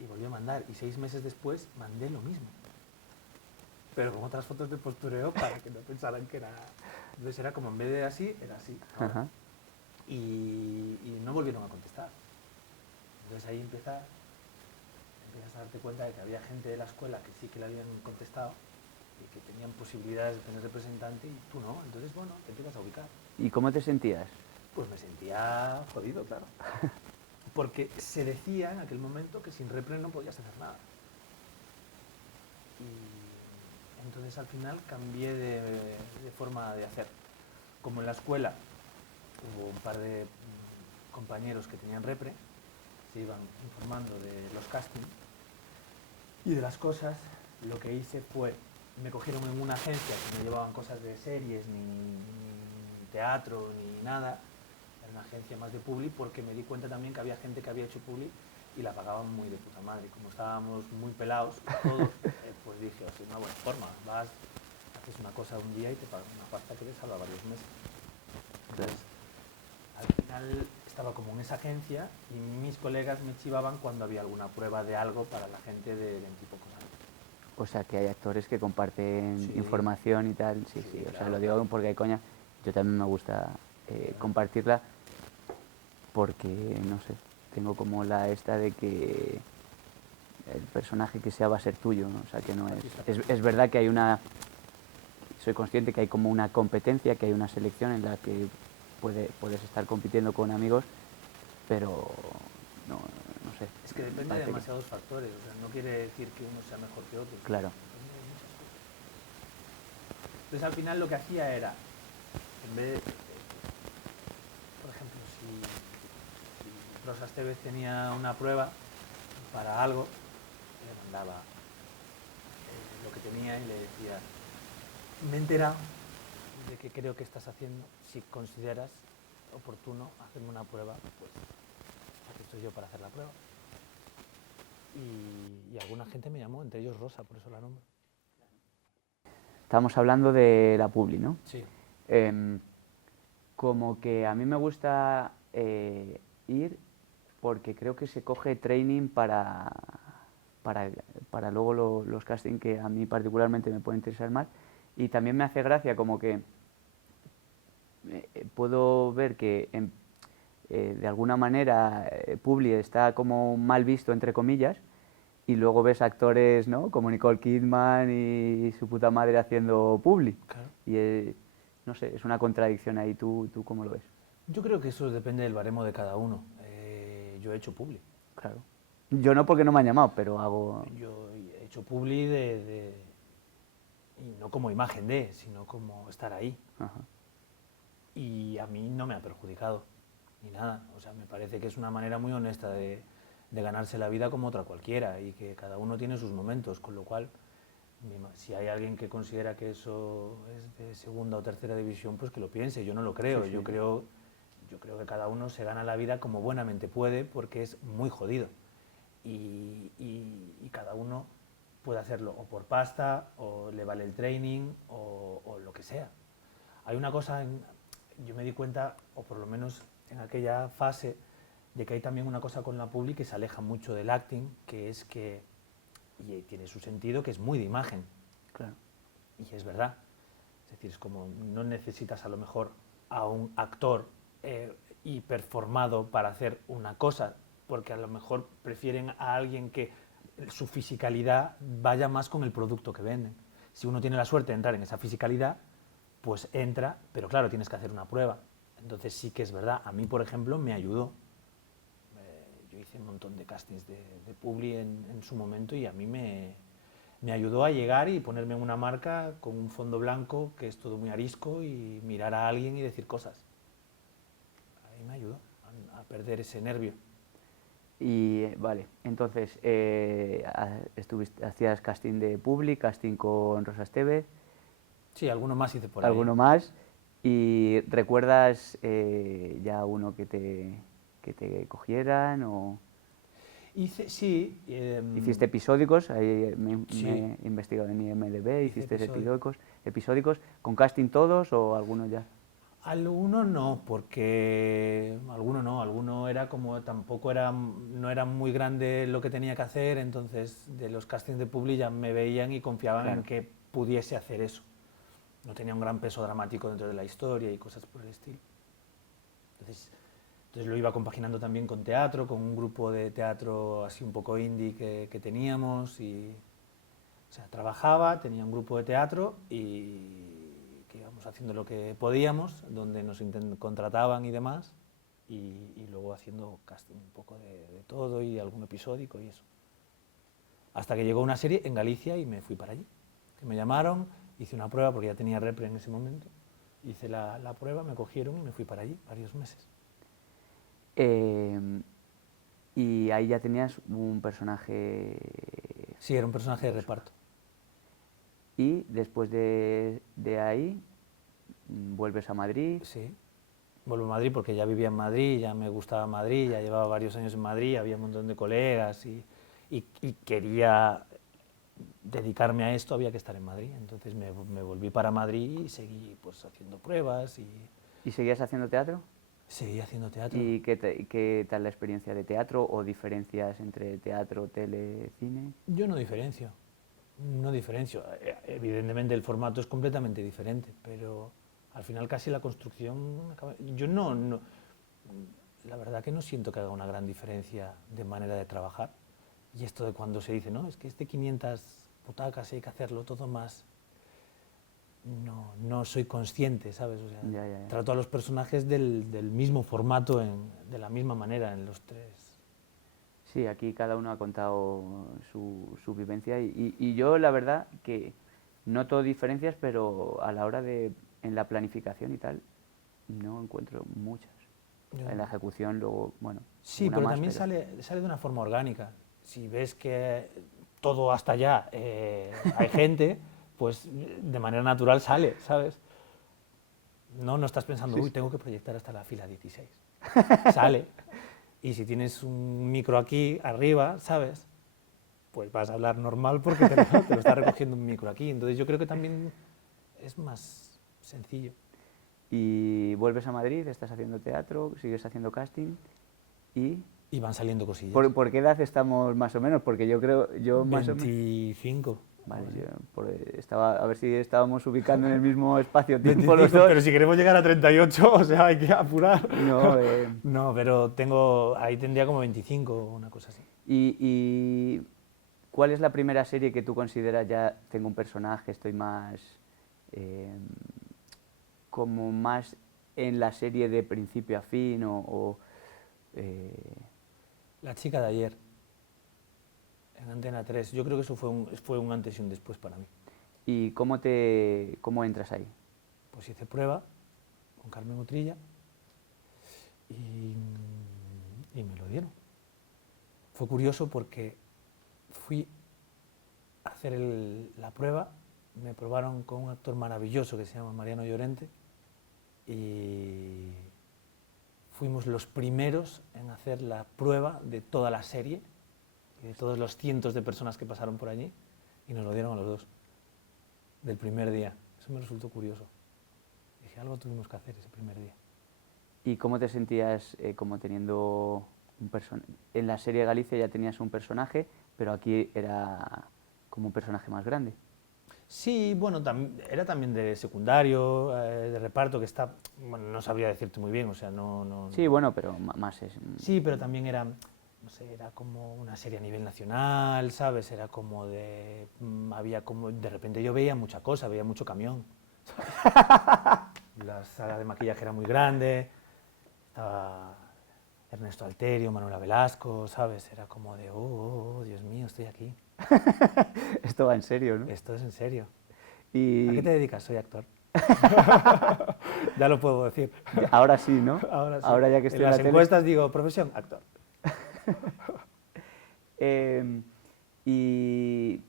y volví a mandar. Y 6 meses después mandé lo mismo. Pero con otras fotos de postureo para que no pensaran que era... Entonces era como en vez de así, era así. Ahora. Ajá. Y no volvieron a contestar. Entonces ahí empiezas a darte cuenta de que había gente de la escuela que sí que le habían contestado y que tenían posibilidades de tener representante y tú no. Entonces, bueno, te empiezas a ubicar. ¿Y cómo te sentías? Pues me sentía jodido, claro. Porque se decía en aquel momento que sin repre no podías hacer nada. Y entonces al final cambié de forma de hacer. Como en la escuela hubo un par de compañeros que tenían repre, se iban informando de los castings y de las cosas, lo que hice fue, me cogieron en una agencia que no llevaban cosas de series, ni teatro, ni nada, era una agencia más de publi, porque me di cuenta también que había gente que había hecho publi y la pagaban muy de puta madre. Como estábamos muy pelados todos, pues dije, o sea, es una buena forma, vas, haces una cosa un día y te pagan una pasta que te salva varios meses. Entonces, al final estaba como en esa agencia y mis colegas me chivaban cuando había alguna prueba de algo para la gente de 20 y pocos años. O sea, que hay actores que comparten Sí. información y tal. Sí, sí. O sea, Claro, lo digo claro. porque hay coña. Yo también me gusta compartirla porque, no sé, tengo como la esta de que el personaje que sea va a ser tuyo, ¿no? O sea, que no es verdad que hay una... Soy consciente que hay como una competencia, que hay una selección en la que puedes estar compitiendo con amigos, pero no sé. Es que depende de demasiados factores, o sea, no quiere decir que uno sea mejor que otro. Claro. Depende de muchas cosas. Entonces al final lo que hacía era, en vez de, por ejemplo, si Rosa Esteves tenía una prueba para algo, le mandaba lo que tenía y le decía, me he enterado de que creo que estás haciendo, si consideras oportuno hacerme una prueba, pues aquí estoy yo para hacer la prueba. Y alguna gente me llamó, entre ellos Rosa, por eso la nombro. Estamos hablando de la publi, ¿no? Sí. Como que a mí me gusta ir porque creo que se coge training para luego los castings que a mí particularmente me pueden interesar más. Y también me hace gracia como que puedo ver que de alguna manera publi está como mal visto, entre comillas, y luego ves actores, ¿no? Como Nicole Kidman y su puta madre haciendo publi. Claro. Y no sé, es una contradicción ahí. ¿Tú cómo lo ves? Yo creo que eso depende del baremo de cada uno. Yo he hecho publi. Claro. Yo no, porque no me han llamado, pero hago... Yo he hecho publi y no como imagen de, sino como estar ahí. Ajá. y a mí no me ha perjudicado, ni nada. O sea, me parece que es una manera muy honesta de ganarse la vida como otra cualquiera y que cada uno tiene sus momentos, con lo cual, si hay alguien que considera que eso es de segunda o tercera división, pues que lo piense. Yo no lo creo. Sí, sí. Yo creo que cada uno se gana la vida como buenamente puede porque es muy jodido. Y cada uno puede hacerlo o por pasta, o le vale el training, o lo que sea. Hay una cosa, yo me di cuenta, o por lo menos en aquella fase, de que hay también una cosa con la publi que se aleja mucho del acting, que es que, y tiene su sentido, que es muy de imagen. Claro. Y es verdad. Es decir, es como no necesitas a lo mejor a un actor hiperformado para hacer una cosa, porque a lo mejor prefieren a alguien que su fisicalidad vaya más con el producto que venden. Si uno tiene la suerte de entrar en esa fisicalidad, pues entra, pero claro, tienes que hacer una prueba. Entonces sí que es verdad, a mí por ejemplo me ayudó. Yo hice un montón de castings de publi en su momento y a mí me ayudó a llegar y ponerme en una marca con un fondo blanco, que es todo muy arisco, y mirar a alguien y decir cosas. Ahí me ayudó a perder ese nervio. Y vale, entonces hacías casting de publi, casting con Rosa Estevez, Sí, alguno más hice por ahí. alguno más, y ¿recuerdas ya uno que te cogieran o Hice, sí. hiciste episódicos? Ahí Sí. me he investigado en IMDb, Hice hiciste episódicos. episódicos, ¿con casting todos o alguno ya? Alguno no, porque alguno era como tampoco era, no era muy grande lo que tenía que hacer, entonces de los castings de Publi ya me veían y confiaban Claro. en que pudiese hacer eso. No tenía un gran peso dramático dentro de la historia y cosas por el estilo. Entonces lo iba compaginando también con teatro, con un grupo de teatro así un poco indie que teníamos y, o sea, trabajaba, tenía un grupo de teatro y que íbamos haciendo lo que podíamos, donde nos contrataban y demás, y luego haciendo casting un poco de todo y algún episódico y eso. Hasta que llegó una serie en Galicia y me fui para allí. Que me llamaron, hice una prueba porque ya tenía repre en ese momento, hice la prueba, me cogieron y me fui para allí varios meses. Y ahí ya tenías un personaje. Sí, era un personaje de reparto. Y después de ahí vuelves a Madrid. Sí. Vuelvo a Madrid porque ya vivía en Madrid, ya me gustaba Madrid, ya llevaba varios años en Madrid, había un montón de colegas y quería dedicarme a esto, había que estar en Madrid. Entonces me volví para Madrid y seguí pues haciendo pruebas ¿Y seguías haciendo teatro? seguí haciendo teatro. ¿Y qué tal la experiencia de teatro o diferencias entre teatro, tele, cine? Yo no diferencio. Evidentemente el formato es completamente diferente, pero al final casi la construcción... Yo la verdad que no siento que haga una gran diferencia de manera de trabajar. Y esto de cuando se dice, no, es que 500 butacas y hay que hacerlo todo más... No soy consciente, ¿sabes? O sea, Ya. trato a los personajes del mismo formato, de la misma manera en los tres. Sí, aquí cada uno ha contado su vivencia y yo la verdad que noto diferencias, pero a la hora en la planificación y tal, no encuentro muchas. En la ejecución luego, bueno, Sí, una pero más, también sale de una forma orgánica. Si ves que todo hasta allá hay gente, pues de manera natural sale, ¿sabes? No estás pensando, uy, tengo que proyectar hasta la fila 16. Sale. Y si tienes un micro aquí arriba, ¿sabes? Pues vas a hablar normal porque te lo está recogiendo un micro aquí. Entonces yo creo que también es más sencillo. Y vuelves a Madrid, estás haciendo teatro, sigues haciendo casting y... Y van saliendo cosillas. ¿Por qué edad estamos más o menos? Porque yo creo, yo más o menos... 25. Vale, estaba a ver si estábamos ubicando en el mismo espacio-tiempo los dos. Pero si queremos llegar a 38, o sea, hay que apurar. No, No, pero ahí tendría como 25 o una cosa así. ¿Y cuál es la primera serie que tú consideras ya tengo un personaje, estoy más como más en la serie de principio a fin La chica de ayer, en Antena 3, yo creo que eso fue un antes y un después para mí. ¿Y cómo entras ahí? Pues hice prueba con Carmen Utrilla, y me lo dieron. Fue curioso porque fui a hacer la prueba, me probaron con un actor maravilloso que se llama Mariano Llorente, y fuimos los primeros en hacer la prueba de toda la serie, y de todos los cientos de personas que pasaron por allí, y nos lo dieron a los dos, del primer día. Eso me resultó curioso. Dije, algo tuvimos que hacer ese primer día. ¿Y cómo te sentías como teniendo un personaje? En la serie Galicia ya tenías un personaje, pero aquí era como un personaje más grande. Sí, bueno, era también de secundario, de reparto, que está, bueno, no sabría decirte muy bien, o sea, no. Sí, bueno, pero más es... Sí, pero también era, no sé, era como una serie a nivel nacional, ¿sabes? Era como había como, de repente yo veía mucha cosa, veía mucho camión. La sala de maquillaje era muy grande, estaba Ernesto Alterio, Manuela Velasco, ¿sabes? Era como de, oh, Dios mío, estoy aquí. Esto va en serio, ¿no? Esto es en serio. Y ¿A qué te dedicas? Soy actor. Ya lo puedo decir. ahora sí, ¿no? Ahora sí. Ahora ya que estoy en en las la tele. encuestas digo, profesión, actor. ¿Y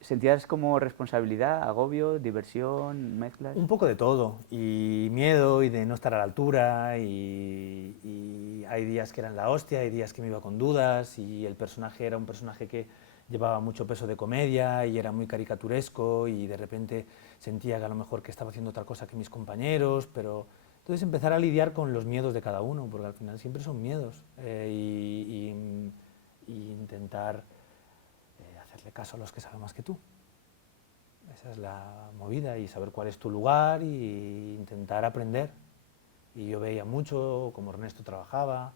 sentías como responsabilidad, agobio, diversión, mezclas? Un poco de todo, y miedo, y de no estar a la altura, y hay días que eran la hostia, hay días que me iba con dudas, y el personaje era un personaje que llevaba mucho peso de comedia, y era muy caricaturesco, y de repente sentía que a lo mejor que estaba haciendo otra cosa que mis compañeros, pero entonces empezar a lidiar con los miedos de cada uno, porque al final siempre son miedos, y intentar hacerle caso a los que saben más que tú. Esa es la movida, y saber cuál es tu lugar y intentar aprender. Y yo veía mucho cómo Ernesto trabajaba,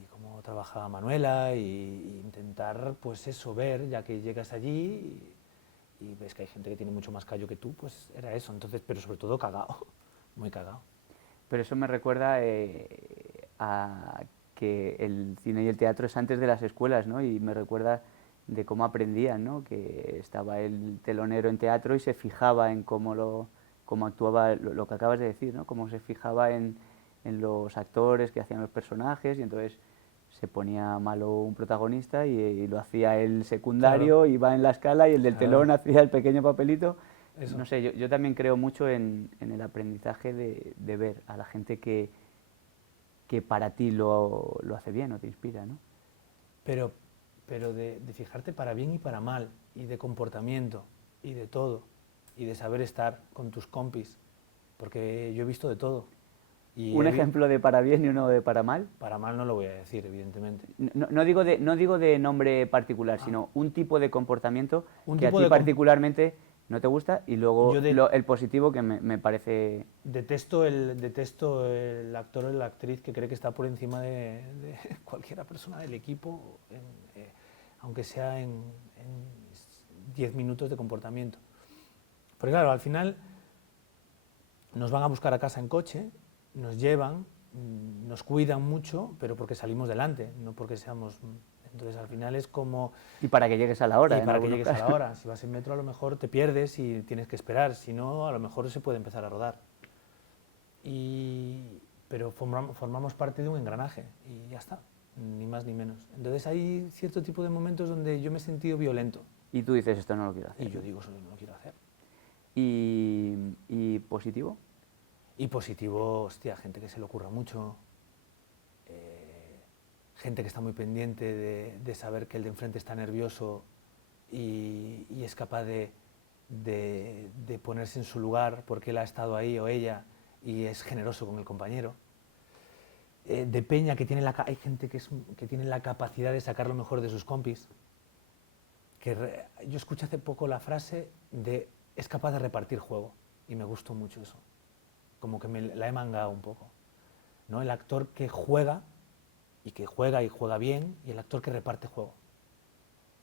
y cómo trabajaba Manuela, y intentar, pues eso, ver, ya que llegas allí y ves que hay gente que tiene mucho más callo que tú, pues era eso. Entonces, pero sobre todo cagao, muy cagao. Pero eso me recuerda a que el cine y el teatro es antes de las escuelas, ¿no? Y me recuerda de cómo aprendían, ¿no? Que estaba el telonero en teatro y se fijaba en cómo actuaba, lo que acabas de decir, ¿no? Cómo se fijaba en los actores que hacían los personajes, y entonces se ponía malo un protagonista y lo hacía el secundario, Claro. iba en la escala, y el del telón Claro. hacía el pequeño papelito. Eso. No sé, yo también creo mucho en el aprendizaje de ver a la gente que para ti lo hace bien o te inspira, ¿no? Pero, pero de fijarte para bien y para mal, y de comportamiento, y de todo, y de saber estar con tus compis, porque yo he visto de todo. Y Un ejemplo de para bien y uno de para mal. para mal no lo voy a decir, evidentemente. No digo de nombre particular, Ah. sino un tipo de comportamiento Un que a tipo ti de particularmente no te gusta, y luego Yo el positivo que me parece... detesto el actor o la actriz que cree que está por encima de cualquier persona del equipo, aunque sea en 10 minutos de comportamiento. Porque claro, al final nos van a buscar a casa en coche, nos llevan, nos cuidan mucho, pero porque salimos delante, no porque seamos... Entonces al final es como... Y para que llegues a la hora, Y en para que algunos llegues a la casos. hora. Si vas en metro a lo mejor te pierdes y tienes que esperar, si no a lo mejor se puede empezar a rodar. Pero formamos parte de un engranaje y ya está, ni más ni menos. Entonces hay cierto tipo de momentos donde yo me he sentido violento. Y tú dices, esto no lo quiero hacer. Y yo digo, eso no lo quiero hacer. ¿Y positivo? Y positivo, hostia, gente que se le ocurra mucho, gente que está muy pendiente de saber que el de enfrente está nervioso y es capaz de ponerse en su lugar porque él ha estado ahí o ella y es generoso con el compañero. De peña que tiene hay gente que tiene la capacidad de sacar lo mejor de sus compis. Yo escuché hace poco la frase de es capaz de repartir juego y me gustó mucho eso. Como que la he mangado un poco, ¿no? El actor que juega y juega bien, y el actor que reparte juego.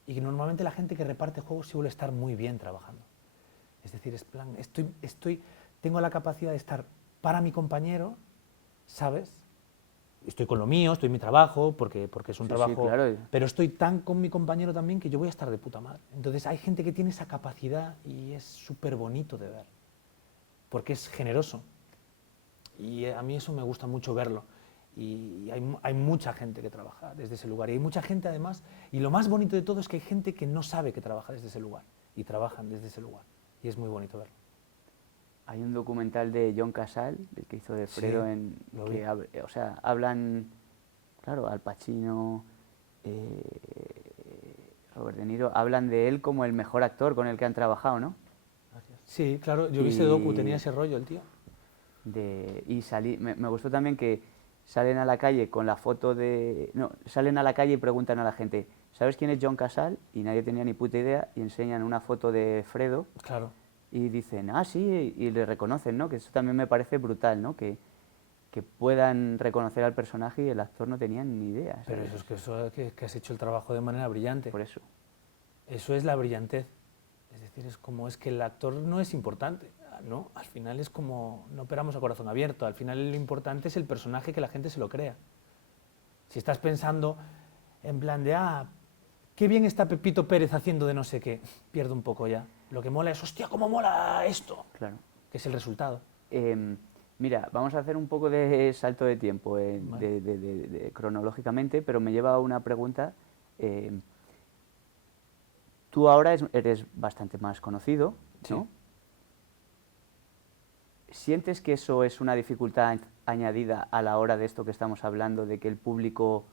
Y que normalmente la gente que reparte juego suele estar muy bien trabajando. Es decir, es plan, tengo la capacidad de estar para mi compañero, ¿sabes? Estoy con lo mío, estoy en mi trabajo, porque es un trabajo, Sí, claro. pero estoy tan con mi compañero también que yo voy a estar de puta madre. Entonces hay gente que tiene esa capacidad y es súper bonito de ver, porque es generoso. Y a mí eso me gusta mucho verlo. Y hay mucha gente que trabaja desde ese lugar. Y hay mucha gente además, y lo más bonito de todo es que hay gente que no sabe que trabaja desde ese lugar. Y trabajan desde ese lugar. Y es muy bonito verlo. Hay un documental de John Casal, el que hizo de Fredo, Sí, lo vi. o sea, hablan, claro, Al Pacino, Robert De Niro, hablan de él como el mejor actor con el que han trabajado, ¿no? Sí, claro, yo vi ese docu, tenía Y, ese rollo el tío. me gustó también que salen a la calle con la foto de... No, salen a la calle y preguntan a la gente, ¿sabes quién es John Casal? Y nadie tenía ni puta idea y enseñan una foto de Fredo Claro. y dicen, ah, sí, y le reconocen, ¿no? Que eso también me parece brutal, ¿no? Que puedan reconocer al personaje y el actor no tenía ni idea, Pero ¿sabes? eso es que, que has hecho el trabajo de manera brillante. Por eso. Eso es la brillantez. Es decir, es que el actor no es importante, ¿no? Al final es como, no operamos a corazón abierto, al final lo importante es el personaje, que la gente se lo crea. Si estás pensando en plan de, qué bien está Pepito Pérez haciendo de no sé qué, pierdo un poco ya. Lo que mola es, hostia, cómo mola esto, Claro. que es el resultado. Mira, vamos a hacer un poco de salto de tiempo Vale. cronológicamente, pero me lleva a una pregunta. Tú ahora eres bastante más conocido, ¿no? Sí. ¿Sientes que eso es una dificultad añadida a la hora de esto que estamos hablando, de que el público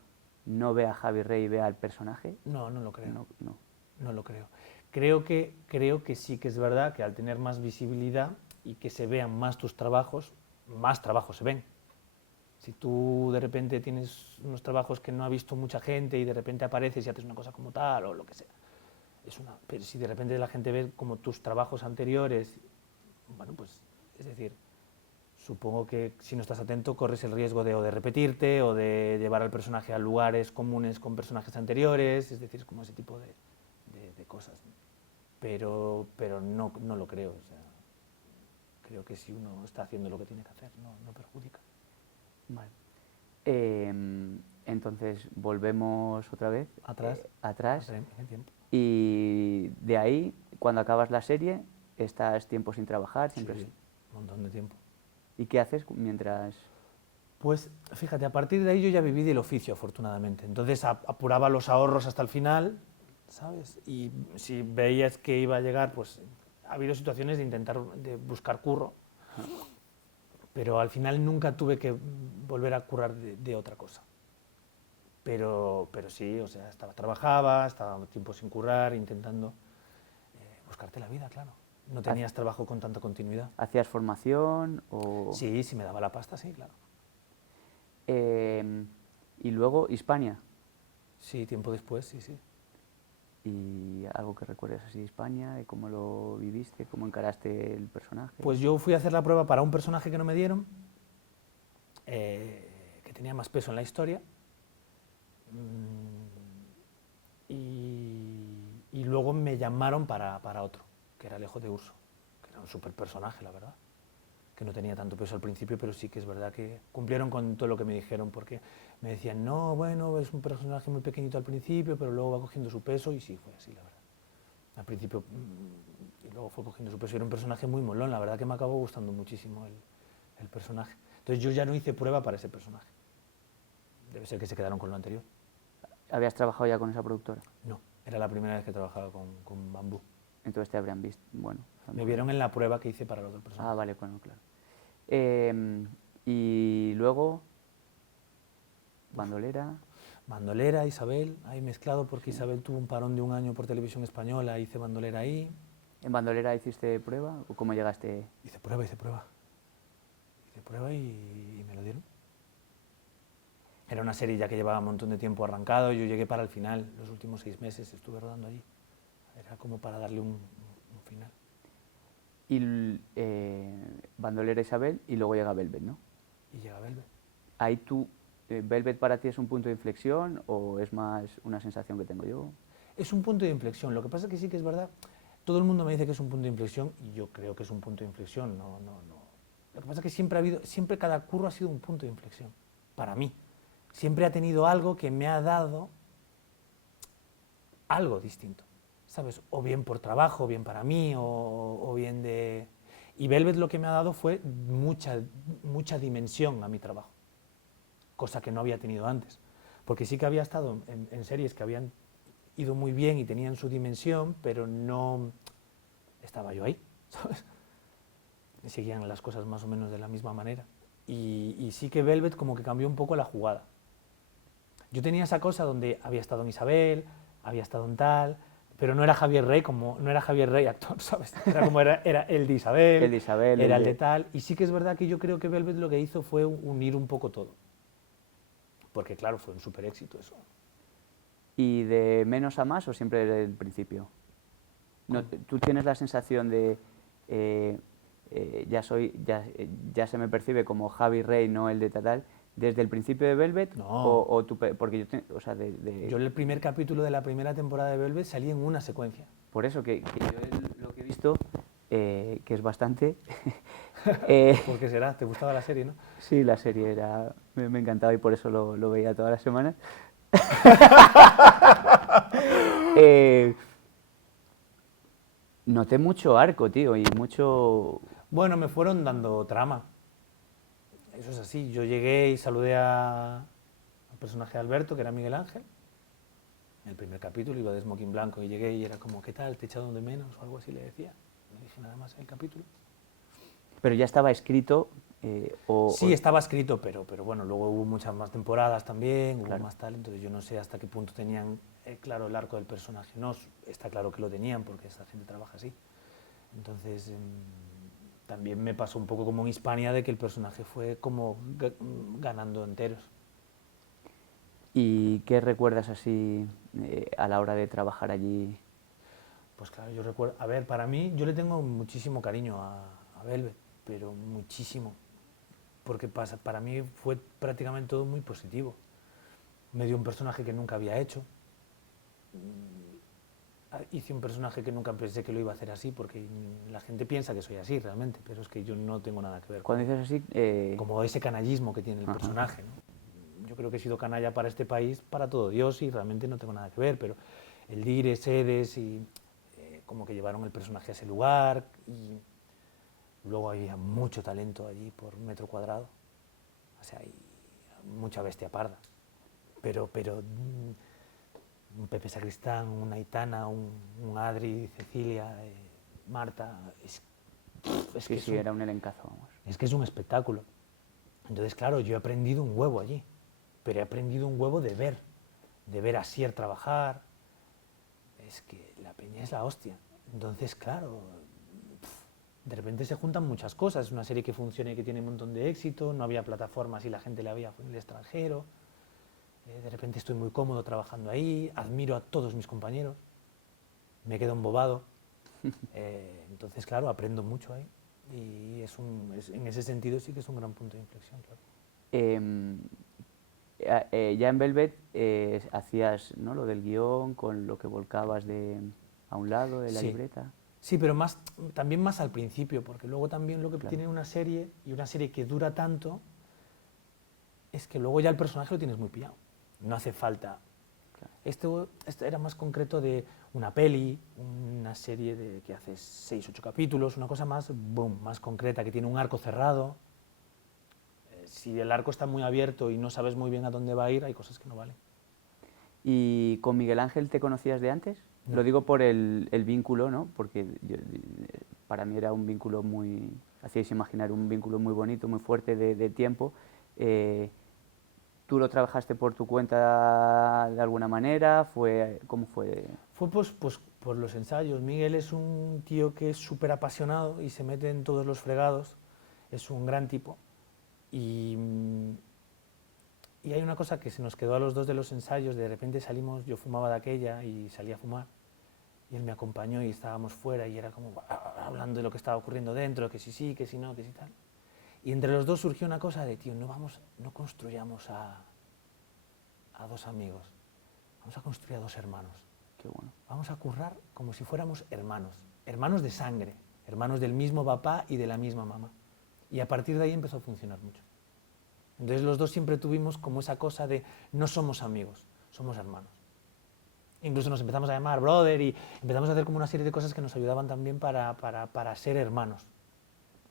no vea a Javi Rey y vea al personaje? No, no lo creo. No, no. No lo creo. Creo que sí que es verdad que al tener más visibilidad y que se vean más tus trabajos, más trabajos se ven. Si tú de repente tienes unos trabajos que no ha visto mucha gente y de repente apareces y haces una cosa como tal o lo que sea, pero si de repente la gente ve como tus trabajos anteriores, bueno, pues es decir, supongo que si no estás atento corres el riesgo de o de repetirte o de llevar al personaje a lugares comunes con personajes anteriores, es decir, es como ese tipo de cosas. Pero no lo creo. O sea, creo que si uno está haciendo lo que tiene que hacer, no perjudica. Vale. Entonces volvemos otra vez Atrás. atrás En el tiempo. y de ahí, cuando acabas la serie, estás tiempo sin trabajar, siempre Sí, así. un montón de tiempo. ¿Y qué haces mientras...? Pues fíjate, a partir de ahí yo ya viví del oficio, afortunadamente. Entonces apuraba los ahorros hasta el final, ¿sabes? Y si veías que iba a llegar, pues ha habido situaciones de intentar de buscar curro, pero al final nunca tuve que volver a currar de otra cosa. Pero sí, o sea, trabajaba, estaba tiempo sin currar, intentando buscarte la vida, claro. No tenías trabajo con tanta continuidad. ¿Hacías formación o...? Sí, si me daba la pasta, sí, claro. Y luego Hispania. Sí, tiempo después, sí, sí. ¿Y algo que recuerdes así de España, de cómo lo viviste, cómo encaraste el personaje? Pues yo fui a hacer la prueba para un personaje que no me dieron, que tenía más peso en la historia, y luego me llamaron para otro, que era Alejo de Urso, que era un súper personaje, la verdad, que no tenía tanto peso al principio, pero sí que es verdad que cumplieron con todo lo que me dijeron, porque me decían, no, bueno, es un personaje muy pequeñito al principio, pero luego va cogiendo su peso, y sí, fue así, la verdad. Al principio, y luego fue cogiendo su peso, y era un personaje muy molón, la verdad que me acabó gustando muchísimo el personaje. Entonces yo ya no hice prueba para ese personaje. Debe ser que se quedaron con lo anterior. ¿Habías trabajado ya con esa productora? No, era la primera vez que trabajaba con Bambú. Entonces te habrían visto, bueno... Me vieron en la prueba que hice para el otro personaje. Ah, vale, bueno, claro. Y luego, Bandolera... Bandolera, Isabel, ahí mezclado porque sí. Isabel tuvo un parón de un año por Televisión Española, hice Bandolera ahí. ¿En Bandolera hiciste prueba o cómo llegaste? Hice prueba. Hice prueba y me lo dieron. Era una serie ya que llevaba un montón de tiempo arrancado, yo llegué para el final, los últimos 6 meses estuve rodando allí. Era como para darle un final. Y Bandolera, Isabel, y luego llega Velvet, ¿no? Y llega Velvet. Ahí tú, ¿Velvet para ti es un punto de inflexión o es más una sensación que tengo yo? Es un punto de inflexión, lo que pasa es que sí que es verdad, todo el mundo me dice que es un punto de inflexión y yo creo que es un punto de inflexión, no. Lo que pasa es que siempre cada curro ha sido un punto de inflexión, para mí. Siempre ha tenido algo que me ha dado algo distinto, ¿sabes? O bien por trabajo, o bien para mí, o bien de... Y Velvet lo que me ha dado fue mucha dimensión a mi trabajo, cosa que no había tenido antes. Porque sí que había estado en series que habían ido muy bien y tenían su dimensión, pero no estaba yo ahí, ¿sabes? Y seguían las cosas más o menos de la misma manera. Y sí que Velvet como que cambió un poco la jugada. Yo tenía esa cosa donde había estado en Isabel, había estado en tal, pero no era Javier Rey no era Javier Rey actor, ¿sabes? Era como era el de Isabel, El de Isabel, era el de tal. Y sí que es verdad que yo creo que Velvet lo que hizo fue unir un poco todo. Porque claro, fue un súper éxito eso. ¿Y de menos a más o siempre desde el principio? No, ¿tú tienes la sensación de ya se me percibe como Javi Rey, no el de tal, desde el principio de Velvet? No. Porque o sea, Yo en el primer capítulo de la primera temporada de Velvet salí en una secuencia. por eso que yo lo que he visto, que es bastante... ¿Por qué será? ¿Te gustaba la serie, no? sí, la serie me encantaba y por eso lo veía todas las semanas. Noté mucho arco, tío, y mucho... Bueno, me fueron dando trama. Eso es así. Yo llegué y saludé al personaje de Alberto, que era Miguel Ángel. En el primer capítulo iba de smoking blanco y llegué y era como, ¿qué tal? ¿Te he echado de menos? O algo así le decía. No dije nada más en el capítulo. Pero ya estaba escrito Sí, estaba escrito, pero bueno, luego hubo muchas más temporadas también, hubo Claro. más tal, entonces yo no sé hasta qué punto tenían claro el arco del personaje. No, está claro que lo tenían porque esta gente trabaja así. Entonces, también me pasó un poco como en Hispania de que el personaje fue como ganando enteros. ¿Y qué recuerdas así a la hora de trabajar allí? Pues claro, yo recuerdo, a ver, para mí, yo le tengo muchísimo cariño a Velvet, pero muchísimo, porque para mí fue prácticamente todo muy positivo. Me dio un personaje que nunca había hecho, hice un personaje que nunca pensé que lo iba a hacer así, porque la gente piensa que soy así realmente, pero es que yo no tengo nada que ver con Cuando dices así... como ese canallismo que tiene el personaje, ¿no? Yo creo que he sido canalla para este país, para todo Dios, y realmente no tengo nada que ver, pero el Dires, Edes, y como que llevaron el personaje a ese lugar, y luego había mucho talento allí por metro cuadrado, o sea, hay mucha bestia parda, pero un Pepe Sacristán, una Aitana, un Adri, Cecilia, Marta, sí, que sí, era un elencazo, vamos. es que es un espectáculo. Entonces, claro, yo he aprendido un huevo allí, pero he aprendido un huevo de ver a Sier trabajar. Es que la peña es la hostia. Entonces, claro, de repente se juntan muchas cosas. Es una serie que funciona y que tiene un montón de éxito, no había plataformas y la gente la veía en el extranjero. De repente estoy muy cómodo trabajando ahí, admiro a todos mis compañeros, me quedo embobado. Entonces, claro, aprendo mucho ahí. Y en ese sentido sí que es un gran punto de inflexión, claro. Ya en Velvet hacías, ¿no?, lo del guión con lo que volcabas a un lado de la Sí, libreta. sí, pero también más al principio, porque luego también lo que Claro. tiene una serie, y una serie que dura tanto, es que luego ya el personaje lo tienes muy pillado. No hace falta. Claro. Esto era más concreto de una peli, una serie que hace 6, 8 capítulos, una cosa más, boom, más concreta, que tiene un arco cerrado. Si el arco está muy abierto y no sabes muy bien a dónde va a ir, hay cosas que no valen. ¿Y con Miguel Ángel te conocías de antes? No. Lo digo por el vínculo, ¿no? Porque para mí era un vínculo muy... Hacíais imaginar un vínculo muy bonito, muy fuerte de tiempo. ¿Tú lo trabajaste por tu cuenta de alguna manera? ¿Cómo fue? Fue pues por los ensayos. Miguel es un tío que es súper apasionado y se mete en todos los fregados. Es un gran tipo. Y hay una cosa que se nos quedó a los dos de los ensayos. De repente salimos, yo fumaba de aquella y salí a fumar. Y él me acompañó y estábamos fuera y era como hablando de lo que estaba ocurriendo dentro, que sí, que sí no, que sí tal. Y entre los dos surgió una cosa de, tío, no construyamos a dos amigos, vamos a construir a dos hermanos. Qué bueno. Vamos a currar como si fuéramos hermanos, hermanos de sangre, hermanos del mismo papá y de la misma mamá. Y a partir de ahí empezó a funcionar mucho. Entonces los dos siempre tuvimos como esa cosa de no somos amigos, somos hermanos. Incluso nos empezamos a llamar brother y empezamos a hacer como una serie de cosas que nos ayudaban también para ser hermanos.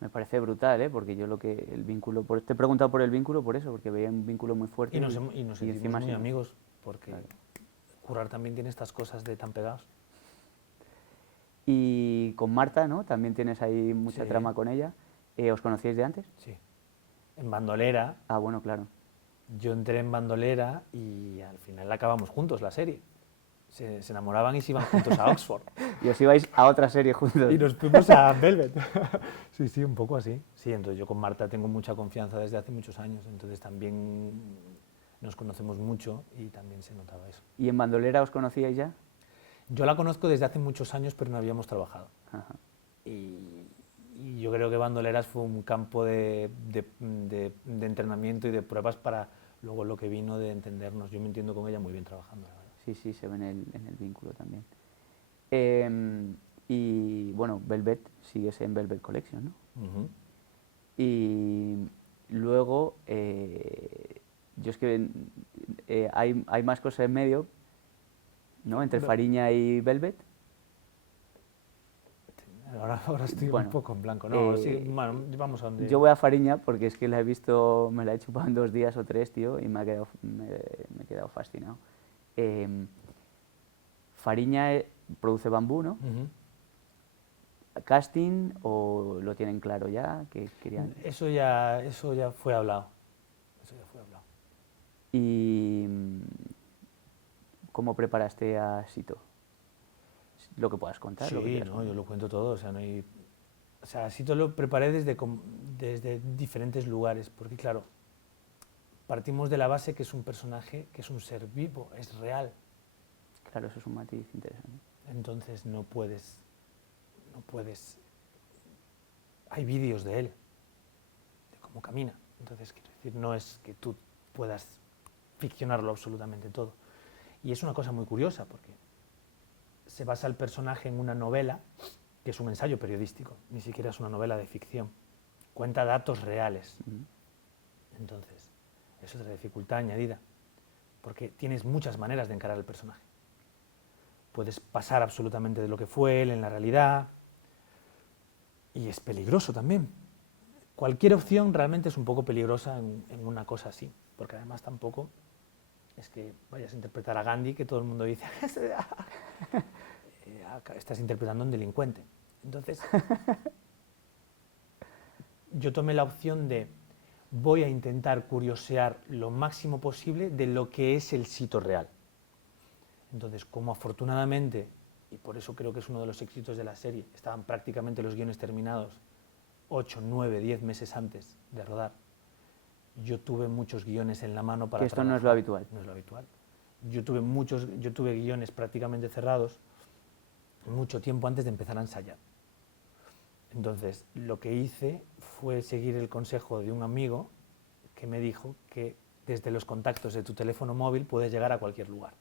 Me parece brutal, ¿eh? Porque yo el vínculo, te he preguntado por el vínculo por eso, porque veía un vínculo muy fuerte Y nos sentimos encima muy sí, amigos, porque claro. Currar también tiene estas cosas de tan pegados. Y con Marta, ¿no? También tienes ahí mucha Sí, trama con ella. ¿Os conocíais de antes? sí. En Bandolera, Ah, bueno, claro. yo entré en Bandolera y al final acabamos juntos la serie. Se enamoraban y se iban juntos a Oxford. Y os ibais a otra serie juntos. Y nos fuimos a Velvet. Sí, sí, un poco así. Sí, entonces yo con Marta tengo mucha confianza desde hace muchos años, entonces también nos conocemos mucho y también se notaba eso. ¿Y en Bandolera os conocíais ya? Yo la conozco desde hace muchos años, pero no habíamos trabajado. Ajá. Y, y yo creo que Bandoleras fue un campo de entrenamiento y de pruebas para luego lo que vino de entendernos. Yo me entiendo con ella muy bien trabajando, la verdad. Sí, sí, se ve en el vínculo también. Y bueno, Velvet, sigues en Velvet Collection, ¿no? Ujú. Y luego, yo es que hay más cosas en medio, ¿no? Entre Fariña y Velvet. Ahora estoy un Bueno, poco en blanco. No, sí, bueno, vamos a donde... yo voy a Fariña porque es que la he visto, me la he chupado en 2 días o 3, tío, y me he quedado fascinado. Eh, Fariña produce bambú, ¿no? Ujú. ¿Casting o lo tienen claro ya? Que querían... Eso ya fue hablado. Eso ya fue hablado. ¿Y cómo preparaste a Sito? Lo que puedas contar, lo que Sí, quieras no, yo contar. lo cuento todo. O sea, no hay... O sea, sí todo lo preparé desde diferentes lugares, porque claro, partimos de la base que es un personaje, que es un ser vivo, es real. Claro, eso es un matiz interesante. Entonces no puedes... Hay vídeos de él, de cómo camina. Entonces, quiero decir, no es que tú puedas ficcionarlo absolutamente todo. Y es una cosa muy curiosa, porque se basa el personaje en una novela, que es un ensayo periodístico, ni siquiera es una novela de ficción. Cuenta datos reales. Entonces, eso es otra dificultad añadida, porque tienes muchas maneras de encarar el personaje. Puedes pasar absolutamente de lo que fue él en la realidad, y es peligroso también. Cualquier opción realmente es un poco peligrosa en una cosa así, porque además tampoco es que vayas a interpretar a Gandhi, que todo el mundo dice, estás interpretando a un delincuente. Entonces, yo tomé la opción de voy a intentar curiosear lo máximo posible de lo que es el sitio real. Entonces, como afortunadamente, y por eso creo que es uno de los éxitos de la serie, estaban prácticamente los guiones terminados 8, 9, 10 meses antes de rodar, yo tuve muchos guiones en la mano para Que esto trabajar. no es lo habitual. No es lo habitual. Yo tuve guiones prácticamente cerrados mucho tiempo antes de empezar a ensayar. Entonces, lo que hice fue seguir el consejo de un amigo que me dijo que desde los contactos de tu teléfono móvil puedes llegar a cualquier lugar.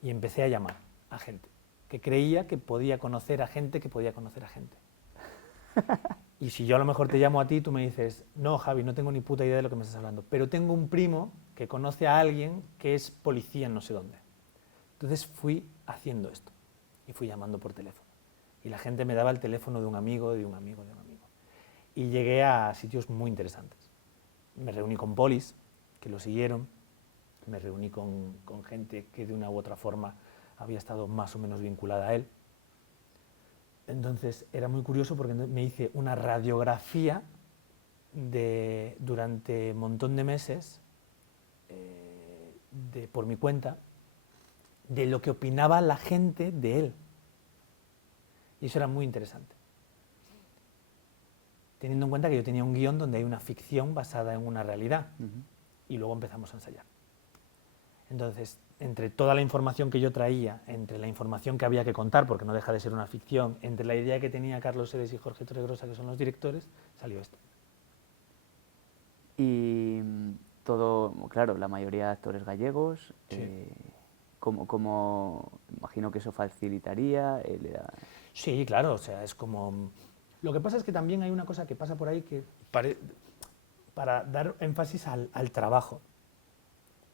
Y empecé a llamar a gente que creía que podía conocer a gente que podía conocer a gente. Y si yo a lo mejor te llamo a ti, tú me dices, no, Javi, no tengo ni puta idea de lo que me estás hablando, pero tengo un primo que conoce a alguien que es policía en no sé dónde. Entonces fui haciendo esto y fui llamando por teléfono. Y la gente me daba el teléfono de un amigo, de un amigo, de un amigo. Y llegué a sitios muy interesantes. Me reuní con polis, que lo siguieron, me reuní con gente que de una u otra forma había estado más o menos vinculada a él. Entonces era muy curioso porque me hice una radiografía durante un montón de meses por mi cuenta de lo que opinaba la gente de él. Y eso era muy interesante. Teniendo en cuenta que yo tenía un guión donde hay una ficción basada en una realidad. Y luego empezamos a ensayar. Entonces, entre toda la información que yo traía, entre la información que había que contar, porque no deja de ser una ficción, entre la idea que tenía Carlos Sedes y Jorge Torregrosa, que son los directores, salió esto. Y todo, claro, la mayoría de actores gallegos. Sí. Imagino que eso facilitaría. Sí, claro, o sea, es como... Lo que pasa es que también hay una cosa que pasa por ahí que para dar énfasis al trabajo.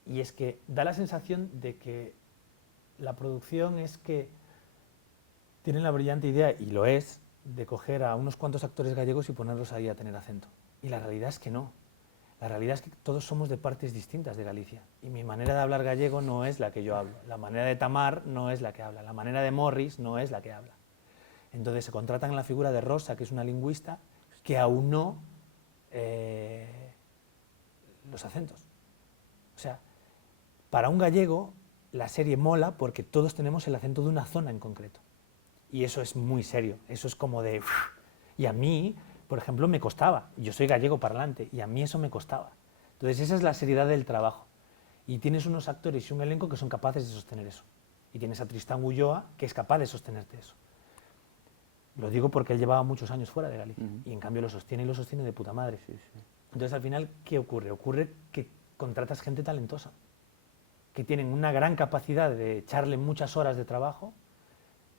Y es que da la sensación de que la producción es que tienen la brillante idea, y lo es, de coger a unos cuantos actores gallegos y ponerlos ahí a tener acento. Y la realidad es que no. La realidad es que todos somos de partes distintas de Galicia. Y mi manera de hablar gallego no es la que yo hablo. La manera de Tamar no es la que habla. La manera de Morris no es la que habla. Entonces se contratan la figura de Rosa, que es una lingüista, que aunó los acentos. O sea, para un gallego la serie mola porque todos tenemos el acento de una zona en concreto. Y eso es muy serio. Eso es como de... Y a mí, por ejemplo, me costaba. Yo soy gallego parlante y a mí eso me costaba. Entonces esa es la seriedad del trabajo. Y tienes unos actores y un elenco que son capaces de sostener eso. Y tienes a Tristán Ulloa, que es capaz de sostenerte eso. Lo digo porque él llevaba muchos años fuera de Galicia. Y en cambio lo sostiene y lo sostiene de puta madre. Entonces al final, ¿qué ocurre? Ocurre que contratas gente talentosa, que tienen una gran capacidad de echarle muchas horas de trabajo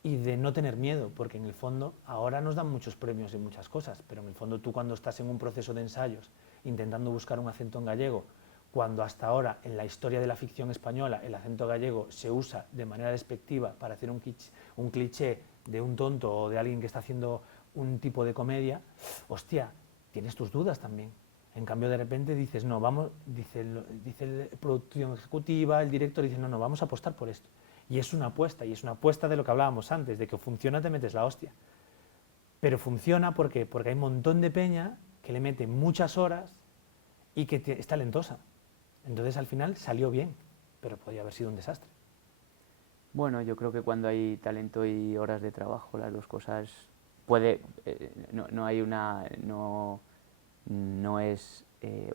y de no tener miedo, porque en el fondo ahora nos dan muchos premios y muchas cosas, pero en el fondo tú cuando estás en un proceso de ensayos intentando buscar un acento en gallego, cuando hasta ahora en la historia de la ficción española el acento gallego se usa de manera despectiva para hacer un cliché de un tonto o de alguien que está haciendo un tipo de comedia, hostia, tienes tus dudas también. En cambio, de repente dices, no, vamos, dice la producción ejecutiva, el director dice, no, no, vamos a apostar por esto. Y es una apuesta de lo que hablábamos antes, de que funciona te metes la hostia. Pero funciona porque hay un montón de peña que le mete muchas horas y que es talentosa. Entonces al final salió bien, pero podía haber sido un desastre. Bueno, yo creo que cuando hay talento y horas de trabajo, las dos cosas no hay una, no es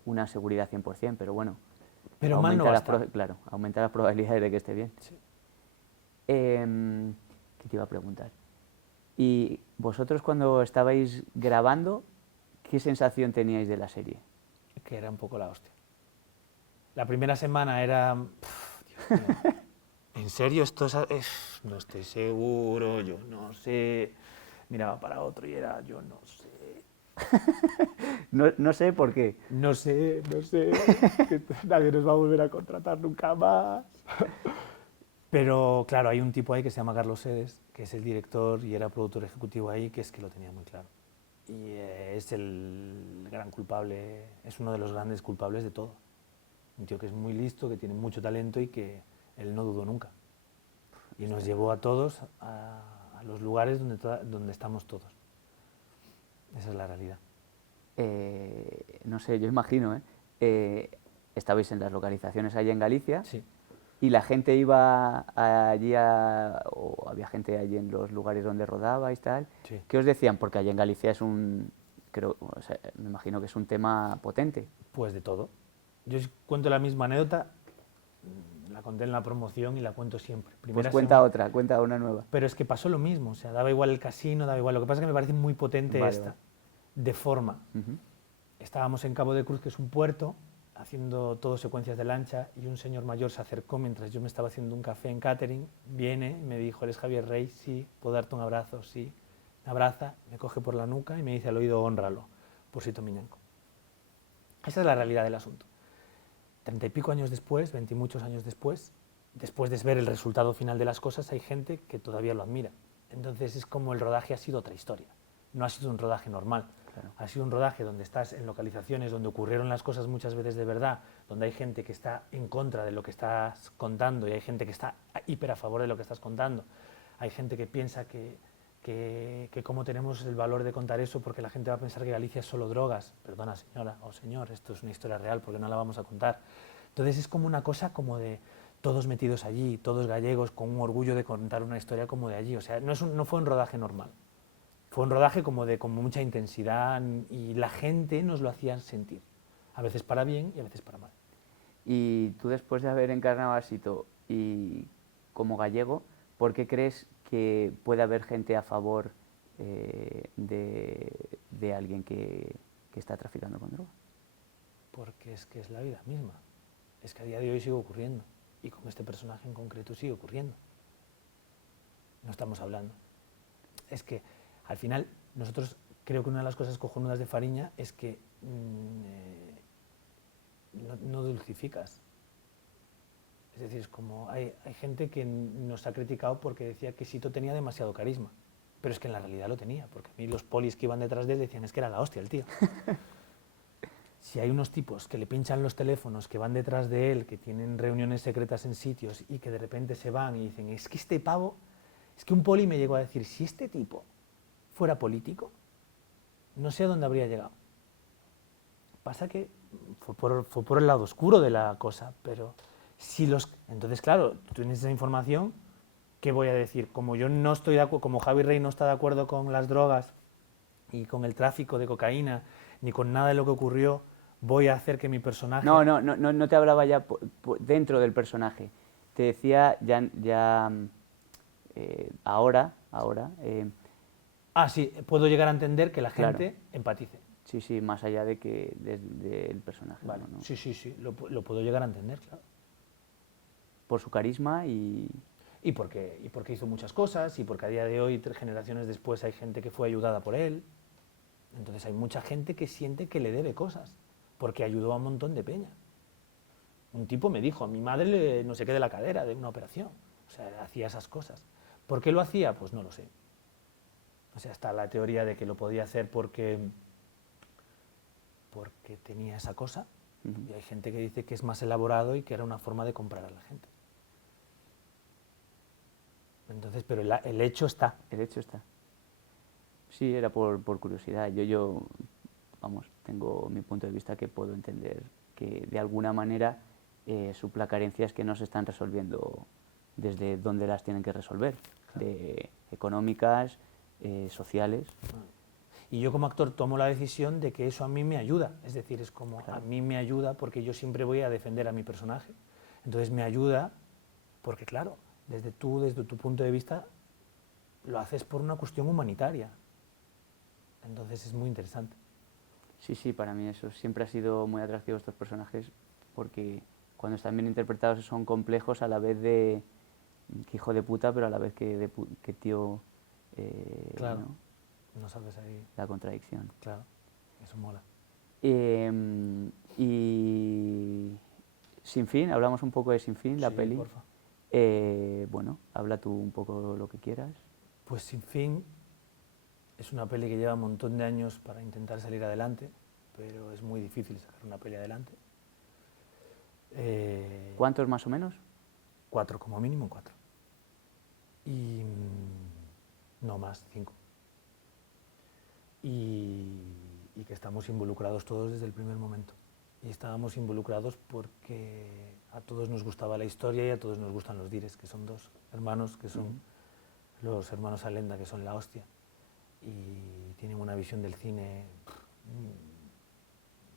una seguridad 100%, pero bueno, Pero mal no va a estar. claro, aumenta las probabilidades de que esté bien. Sí. ¿Qué te iba a preguntar? ¿Y vosotros cuando estabais grabando, qué sensación teníais de la serie? Que era un poco la hostia. La primera semana era... Dios mío, ¿en serio esto es...? No estoy seguro, yo no sé. Miraba para otro y era, yo no sé. No sé por qué. No sé, que nadie nos va a volver a contratar nunca más. Pero claro, hay un tipo ahí que se llama Carlos Sedes, que es el director y era productor ejecutivo ahí, que es que lo tenía muy claro. Y es el gran culpable, es uno de los grandes culpables de todo. Un tío que es muy listo, que tiene mucho talento y que él no dudó nunca. Y nos llevó a todos a los lugares donde estamos todos. Esa es la realidad. No sé, yo imagino, estabais en las localizaciones allí en Galicia. Sí. ¿Y la gente iba allí o había gente allí en los lugares donde rodabais tal? Sí. ¿Qué os decían? Porque allí en Galicia es o sea, me imagino que es un tema potente. Pues de todo. Yo cuento la misma anécdota, la conté en la promoción y la cuento siempre. Pues cuenta una nueva. Pero es que pasó lo mismo, o sea, daba igual el casino, daba igual. Lo que pasa es que me parece muy potente Vale, esta, vale. de forma. Estábamos en Cabo de Cruz, que es un puerto, haciendo todo secuencias de lancha, y un señor mayor se acercó mientras yo me estaba haciendo un café en catering, viene y me dijo, ¿eres Javier Rey? Sí. ¿Puedo darte un abrazo? Sí. Me abraza, me coge por la nuca y me dice al oído, hónralo, por Sito Miñanco. Esa es la realidad del asunto. 30 y pico años después, 20 y muchos años después de ver el resultado final de las cosas, hay gente que todavía lo admira. Entonces es como el rodaje ha sido otra historia. No ha sido un rodaje normal. Claro. Ha sido un rodaje donde estás en localizaciones donde ocurrieron las cosas muchas veces de verdad, donde hay gente que está en contra de lo que estás contando y hay gente que está hiper a favor de lo que estás contando. Hay gente que piensa que cómo tenemos el valor de contar eso porque la gente va a pensar que Galicia es solo drogas. Perdona, señora o señor, esto es una historia real porque no la vamos a contar. Entonces es como una cosa como de todos metidos allí, todos gallegos, con un orgullo de contar una historia como de allí. O sea, no fue un rodaje normal. Fue un rodaje como de mucha intensidad y la gente nos lo hacía sentir. A veces para bien y a veces para mal. Y tú después de haber encarnado a Sito y como gallego, ¿por qué crees que puede haber gente a favor de alguien que está traficando con droga? Porque es que es la vida misma. Es que a día de hoy sigue ocurriendo. Y con este personaje en concreto sigue ocurriendo. No estamos hablando. Es que al final nosotros creo que una de las cosas cojonudas de Fariña es que no dulcificas. Es decir, es como hay gente que nos ha criticado porque decía que Sito tenía demasiado carisma. pero es que en la realidad lo tenía, porque a mí los polis que iban detrás de él decían, es que era la hostia el tío. Si hay unos tipos que le pinchan los teléfonos, que van detrás de él, que tienen reuniones secretas en sitios y que de repente se van y dicen, es que este pavo, es que un poli me llegó a decir, si este tipo fuera político, no sé a dónde habría llegado. Pasa que fue por el lado oscuro de la cosa, pero si los... Entonces, claro, tú tienes esa información, ¿qué voy a decir? Como yo no estoy de acuerdo, como Javi Rey no está de acuerdo con las drogas y con el tráfico de cocaína, ni con nada de lo que ocurrió, voy a hacer que mi personaje... No te hablaba ya dentro del personaje. Te decía ahora, sí, puedo llegar a entender que la claro. gente empatice. Sí, más allá de que del personaje. Vale. ¿no? Sí, lo puedo llegar a entender, claro. Por su carisma Y porque hizo muchas cosas, y porque a día de hoy, 3 generaciones después, hay gente que fue ayudada por él. Entonces hay mucha gente que siente que le debe cosas, porque ayudó a un montón de peña. Un tipo me dijo, a mi madre no sé qué de la cadera, de una operación. O sea, hacía esas cosas. ¿Por qué lo hacía? Pues no lo sé. O sea, está la teoría de que lo podía hacer porque tenía esa cosa, y hay gente que dice que es más elaborado y que era una forma de comprar a la gente. Entonces, pero el hecho está. El hecho está. Sí, era por curiosidad. Vamos, tengo mi punto de vista que puedo entender que de alguna manera supla carencias que no se están resolviendo desde donde las tienen que resolver, claro. Económicas, sociales. Y yo como actor tomo la decisión de que eso a mí me ayuda, es decir, es como claro. A mí me ayuda porque yo siempre voy a defender a mi personaje. Entonces me ayuda porque, claro, desde tu punto de vista, lo haces por una cuestión humanitaria. Entonces es muy interesante. Sí, para mí eso siempre ha sido muy atractivo estos personajes porque cuando están bien interpretados son complejos a la vez de que hijo de puta, pero a la vez que tío... claro, no sabes ahí... La contradicción. Claro, eso mola. Y Sin fin, hablamos un poco de Sin fin, la peli. Porfa. Bueno, habla tú un poco lo que quieras. Pues Sin fin es una peli que lleva un montón de años para intentar salir adelante, pero es muy difícil sacar una peli adelante. ¿Cuántos más o menos? 4, como mínimo 4. Y no más, 5. Y que estamos involucrados todos desde el primer momento. Y estábamos involucrados porque a todos nos gustaba la historia y a todos nos gustan los Dires, que son 2 hermanos, que son los hermanos Alenda, que son la hostia. Y tienen una visión del cine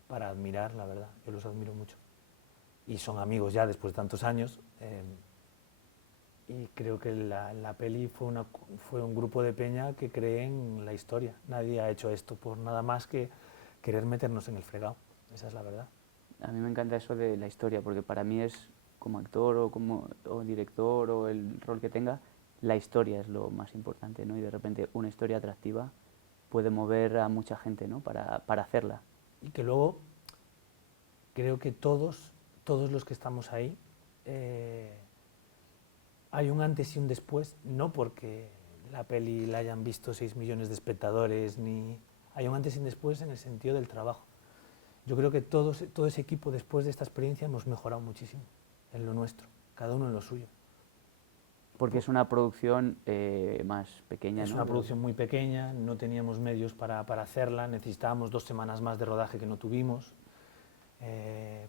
para admirar, la verdad. Yo los admiro mucho. Y son amigos ya después de tantos años. Y creo que la peli fue un grupo de peña que cree en la historia. Nadie ha hecho esto por nada más que querer meternos en el fregado. Esa es la verdad. A mí me encanta eso de la historia, porque para mí es, como actor o director o el rol que tenga, la historia es lo más importante, ¿no? Y de repente una historia atractiva puede mover a mucha gente, ¿no? para hacerla. Y que luego creo que todos los que estamos ahí, hay un antes y un después, no porque la peli la hayan visto 6 millones de espectadores, ni hay un antes y un después en el sentido del trabajo. Yo creo que todo ese equipo después de esta experiencia hemos mejorado muchísimo en lo nuestro, cada uno en lo suyo. Porque es una producción más pequeña, Es ¿no? una producción muy pequeña, no teníamos medios para hacerla, necesitábamos 2 semanas más de rodaje que no tuvimos,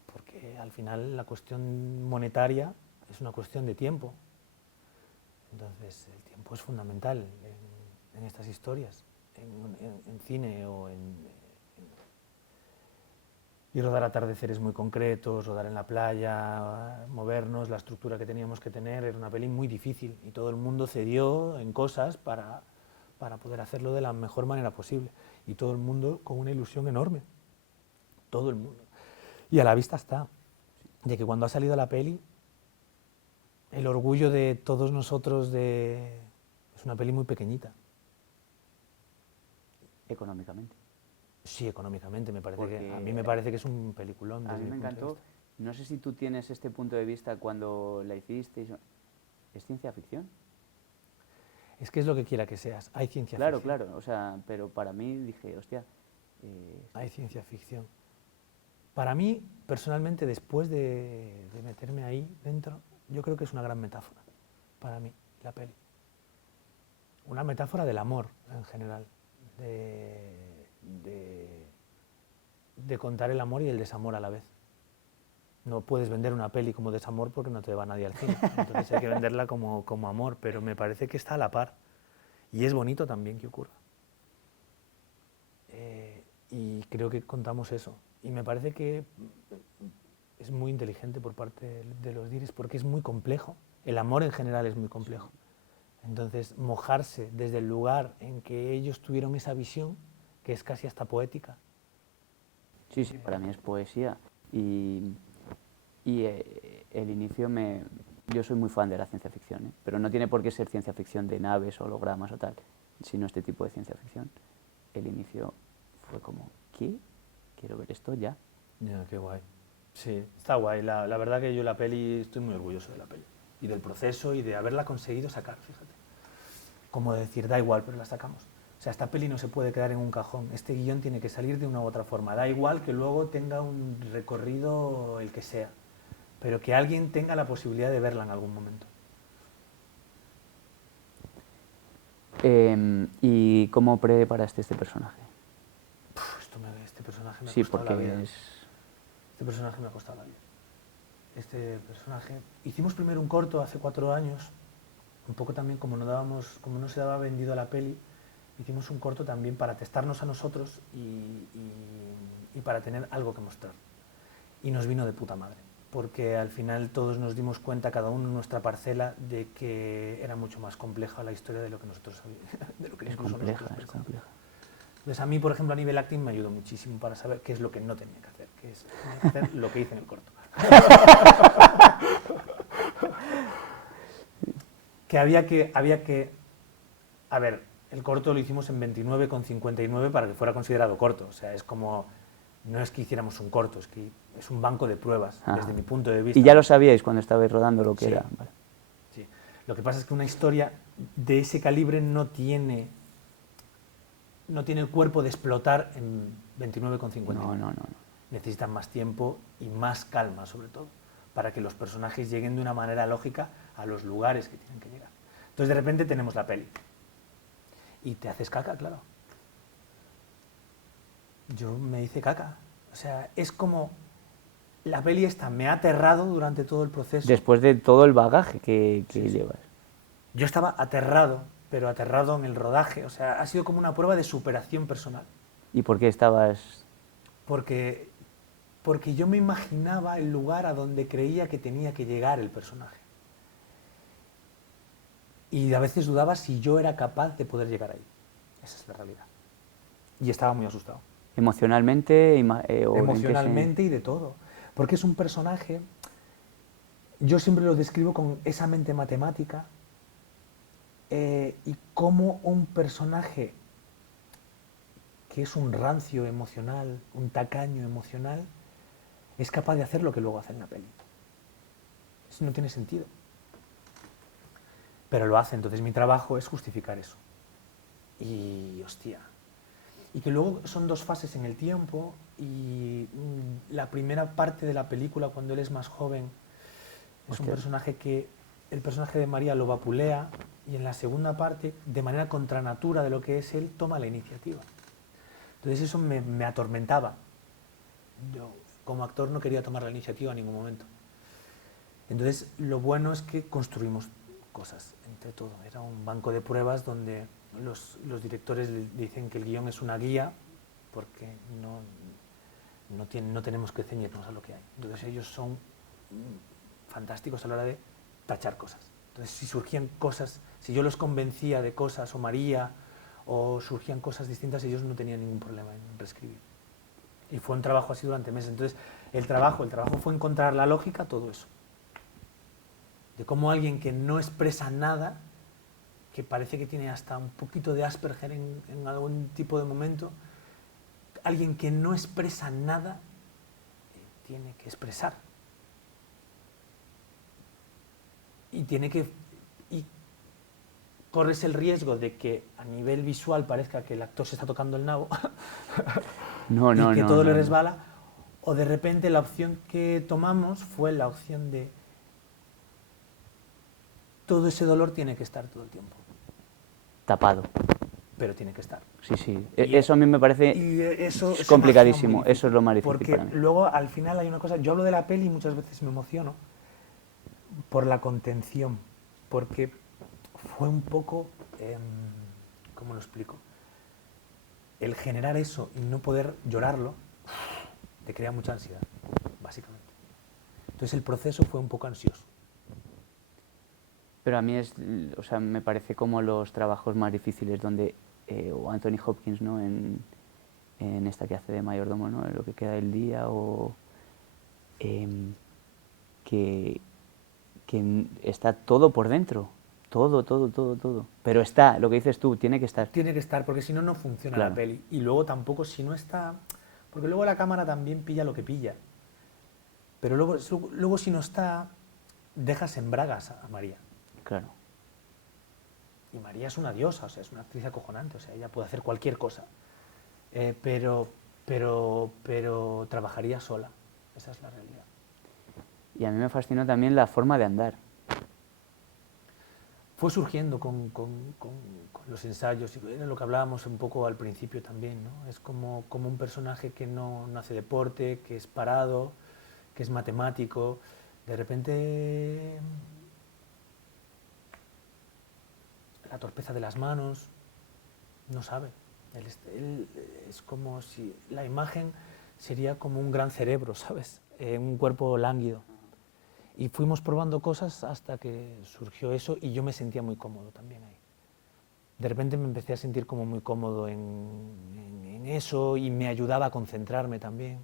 porque al final la cuestión monetaria es una cuestión de tiempo. Entonces el tiempo es fundamental en estas historias, en cine o y rodar atardeceres muy concretos, rodar en la playa, movernos, la estructura que teníamos que tener, era una peli muy difícil y todo el mundo cedió en cosas para poder hacerlo de la mejor manera posible y todo el mundo con una ilusión enorme, todo el mundo. Y a la vista está, de que cuando ha salido la peli, el orgullo de todos nosotros es una peli muy pequeñita. Económicamente. Sí, económicamente, a mí me parece que es un peliculón. A mí me encantó. No sé si tú tienes este punto de vista cuando la hiciste. ¿Es ciencia ficción? Es que es lo que quiera que seas. Hay ciencia Claro, ficción. claro, o sea, pero para mí dije, hostia, Hay ciencia ficción. Para mí, personalmente, después de meterme ahí dentro, yo creo que es una gran metáfora, para mí, la peli. Una metáfora del amor, en general, de, de contar el amor y el desamor a la vez. No puedes vender una peli como desamor porque no te va nadie al cine, entonces hay que venderla como amor, pero me parece que está a la par. Y es bonito también que ocurra. Y creo que contamos eso. Y me parece que es muy inteligente por parte de los Diris porque es muy complejo. El amor en general es muy complejo. Entonces, mojarse desde el lugar en que ellos tuvieron esa visión, que es casi hasta poética. sí, sí, para mí es poesía. Y, el inicio Yo soy muy fan de la ciencia ficción, ¿eh? Pero no tiene por qué ser ciencia ficción de naves, hologramas o tal, sino este tipo de ciencia ficción. El inicio fue como, ¿qué? Quiero ver esto ya. Ya, qué guay. Sí, está guay. La verdad que yo la peli, estoy muy orgulloso de la peli. Y del proceso y de haberla conseguido sacar, fíjate. Como decir, da igual, pero la sacamos. O sea, esta peli no se puede quedar en un cajón. Este guión tiene que salir de una u otra forma. Da igual que luego tenga un recorrido el que sea, pero que alguien tenga la posibilidad de verla en algún momento. ¿Y cómo preparaste este personaje? Este personaje me ha Sí, costado la vida. porque es... Este personaje me ha costado la vida. Este personaje... Hicimos primero un corto hace 4 años, un poco también como no se daba vendido a la peli, hicimos un corto también para testarnos a nosotros y para tener algo que mostrar. Y nos vino de puta madre, porque al final todos nos dimos cuenta, cada uno en nuestra parcela, de que era mucho más compleja la historia de lo que nosotros sabíamos. De lo que Es incluso compleja, nosotros es pensábamos. compleja. Entonces a mí, por ejemplo, a nivel acting me ayudó muchísimo para saber qué es lo que no tenía que hacer, tenía que hacer lo que hice en el corto. Que había que... A ver, el corto lo hicimos en 29,59 para que fuera considerado corto. O sea, es como... No es que hiciéramos un corto, es que es un banco de pruebas, Ajá. desde mi punto de vista. ¿Y ya lo sabíais cuando estabais rodando lo que Sí. era? Vale. Sí. Lo que pasa es que una historia de ese calibre no tiene el cuerpo de explotar en 29,59. No. Necesitan más tiempo y más calma, sobre todo, para que los personajes lleguen de una manera lógica a los lugares que tienen que llegar. Entonces, de repente tenemos la peli. Y te haces caca, claro. Yo me hice caca. O sea, es como... La peli esta me ha aterrado durante todo el proceso. Después de todo el bagaje que Sí. llevas. Yo estaba aterrado, pero aterrado en el rodaje. O sea, ha sido como una prueba de superación personal. ¿Y por qué estabas...? Porque yo me imaginaba el lugar a donde creía que tenía que llegar el personaje. Y a veces dudaba si yo era capaz de poder llegar ahí. Esa es la realidad. Y estaba muy asustado. ¿Emocionalmente? Emocionalmente y de todo. Porque es un personaje, yo siempre lo describo con esa mente matemática, y como un personaje que es un rancio emocional, un tacaño emocional, es capaz de hacer lo que luego hace en la peli. Eso no tiene sentido. Pero lo hace, entonces mi trabajo es justificar eso. Y hostia. Y que luego son 2 fases en el tiempo y la primera parte de la película, cuando él es más joven, es un personaje que el personaje de María lo vapulea, y en la segunda parte, de manera contra natura de lo que es él, toma la iniciativa. Entonces eso me atormentaba. Yo como actor no quería tomar la iniciativa en ningún momento. Entonces lo bueno es que construimos cosas entre todo. Era un banco de pruebas donde los directores dicen que el guión es una guía porque no tenemos que ceñirnos a lo que hay. Entonces ellos son fantásticos a la hora de tachar cosas. Entonces si surgían cosas, si yo los convencía de cosas, o María, o surgían cosas distintas, ellos no tenían ningún problema en reescribir. Y fue un trabajo así durante meses. Entonces el trabajo fue encontrar la lógica, todo eso. De cómo alguien que no expresa nada, que parece que tiene hasta un poquito de Asperger en algún tipo de momento, alguien que no expresa nada, tiene que expresar. Y tiene que... corres el riesgo de que a nivel visual parezca que el actor se está tocando el nabo No, no, y que no, todo no, le no. resbala, o de repente la opción que tomamos fue la opción de todo ese dolor tiene que estar todo el tiempo, Tapado. pero tiene que estar. Sí, sí. Y, Eso a mí me parece eso se me hacía muy complicadísimo. difícil, Eso es lo más difícil porque para mí. luego al final hay una cosa, yo hablo de la peli y muchas veces me emociono por la contención, porque fue un poco, ¿cómo lo explico? El generar eso y no poder llorarlo te crea mucha ansiedad, básicamente. Entonces el proceso fue un poco ansioso. Pero a mí o sea, me parece como los trabajos más difíciles donde, o Anthony Hopkins, ¿no? En esta que hace de mayordomo, ¿no? En Lo que queda del día, o que, está todo por dentro. Todo, todo, todo, todo. Pero está, lo que dices tú, tiene que estar. Tiene que estar, porque si no, no funciona Claro. la peli. Y luego tampoco, si no está... Porque luego la cámara también pilla lo que pilla. Pero luego si no está, dejas en bragas a María. Claro. Y María es una diosa, o sea, es una actriz acojonante, o sea, ella puede hacer cualquier cosa. Pero trabajaría sola. Esa es la realidad. Y a mí me fascinó también la forma de andar. Fue surgiendo con los ensayos, y era lo que hablábamos un poco al principio también, ¿no? Es como un personaje que no hace deporte, que es parado, que es matemático. De repente, la torpeza de las manos, no sabe. Él es como si la imagen sería como un gran cerebro, ¿sabes? Un cuerpo lánguido. Y fuimos probando cosas hasta que surgió eso y yo me sentía muy cómodo también ahí. De repente me empecé a sentir como muy cómodo en eso y me ayudaba a concentrarme también.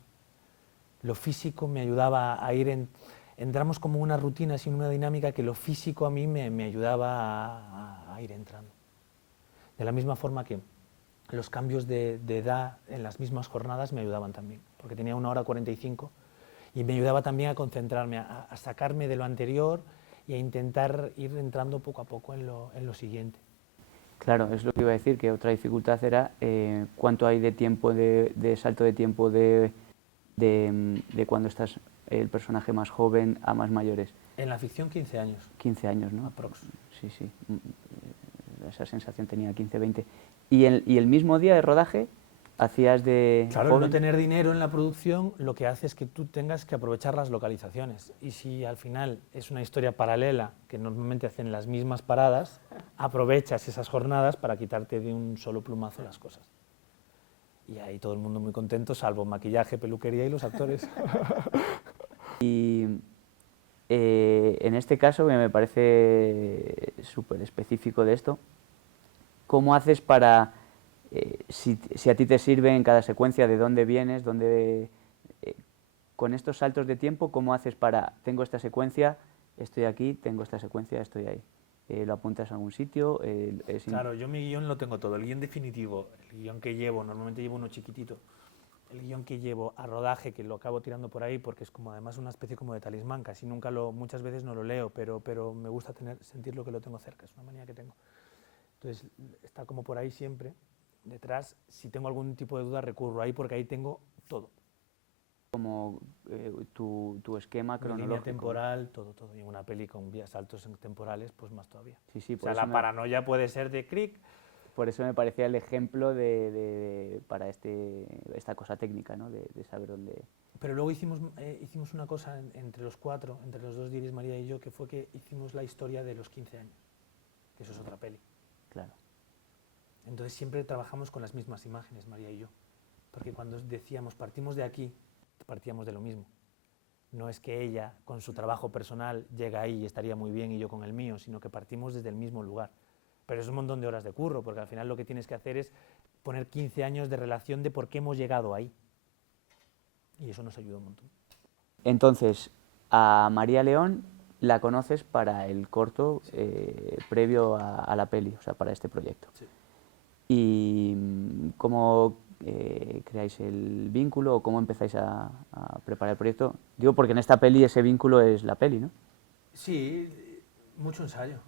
Lo físico me ayudaba a ir entramos como una rutina, sin una dinámica que lo físico a mí me ayudaba a ir entrando. De la misma forma que los cambios de edad en las mismas jornadas me ayudaban también, porque tenía 1 hora 45 y me ayudaba también a concentrarme, a sacarme de lo anterior y a intentar ir entrando poco a poco en lo siguiente. Claro, es lo que iba a decir, que otra dificultad era cuánto hay de tiempo, de salto de tiempo de cuando estás el personaje más joven a más mayores. En la ficción 15 años. 15 años, ¿no? Aprox. Sí, sí. Esa sensación tenía 15, 20. ¿Y el mismo día de rodaje hacías de Claro, joven? el no tener dinero en la producción lo que hace es que tú tengas que aprovechar las localizaciones. Y si al final es una historia paralela, que normalmente hacen las mismas paradas, aprovechas esas jornadas para quitarte de un solo plumazo las cosas. Y ahí todo el mundo muy contento, salvo maquillaje, peluquería y los actores. Y en este caso, que me parece súper específico de esto, ¿cómo haces para, si a ti te sirve en cada secuencia, de dónde vienes, con estos saltos de tiempo, cómo haces para, tengo esta secuencia, estoy aquí, tengo esta secuencia, estoy ahí? ¿Lo apuntas a algún sitio? Claro, yo mi guión lo tengo todo, el guión definitivo, el guión que llevo, normalmente llevo uno chiquitito, el guión que llevo a rodaje, que lo acabo tirando por ahí porque es como además una especie como de talismán, casi muchas veces no lo leo, pero me gusta sentir lo que lo tengo cerca, es una manía que tengo. Entonces está como por ahí siempre, detrás, si tengo algún tipo de duda recurro ahí porque ahí tengo todo. Como tu esquema Mi cronológico. línea temporal, todo. Y en una peli con vías saltos temporales, pues más todavía. Sí, sí, o sea, la paranoia puede ser de cric. Por eso me parecía el ejemplo para esta cosa técnica, ¿no? De saber dónde... Pero luego hicimos una cosa entre los cuatro, entre los dos, Diris, María y yo, que fue que hicimos la historia de los 15 años, que eso es otra peli. Claro. Entonces siempre trabajamos con las mismas imágenes, María y yo, porque cuando decíamos partimos de aquí, partíamos de lo mismo. No es que ella, con su trabajo personal, llega ahí y estaría muy bien y yo con el mío, sino que partimos desde el mismo lugar. Pero es un montón de horas de curro, porque al final lo que tienes que hacer es poner 15 años de relación de por qué hemos llegado ahí. Y eso nos ayuda un montón. Entonces, a María León la conoces para el corto, sí, previo a la peli, o sea, para este proyecto. Sí. ¿Y cómo creáis el vínculo o cómo empezáis a preparar el proyecto? Digo porque en esta peli ese vínculo es la peli, ¿no? Sí, mucho ensayo.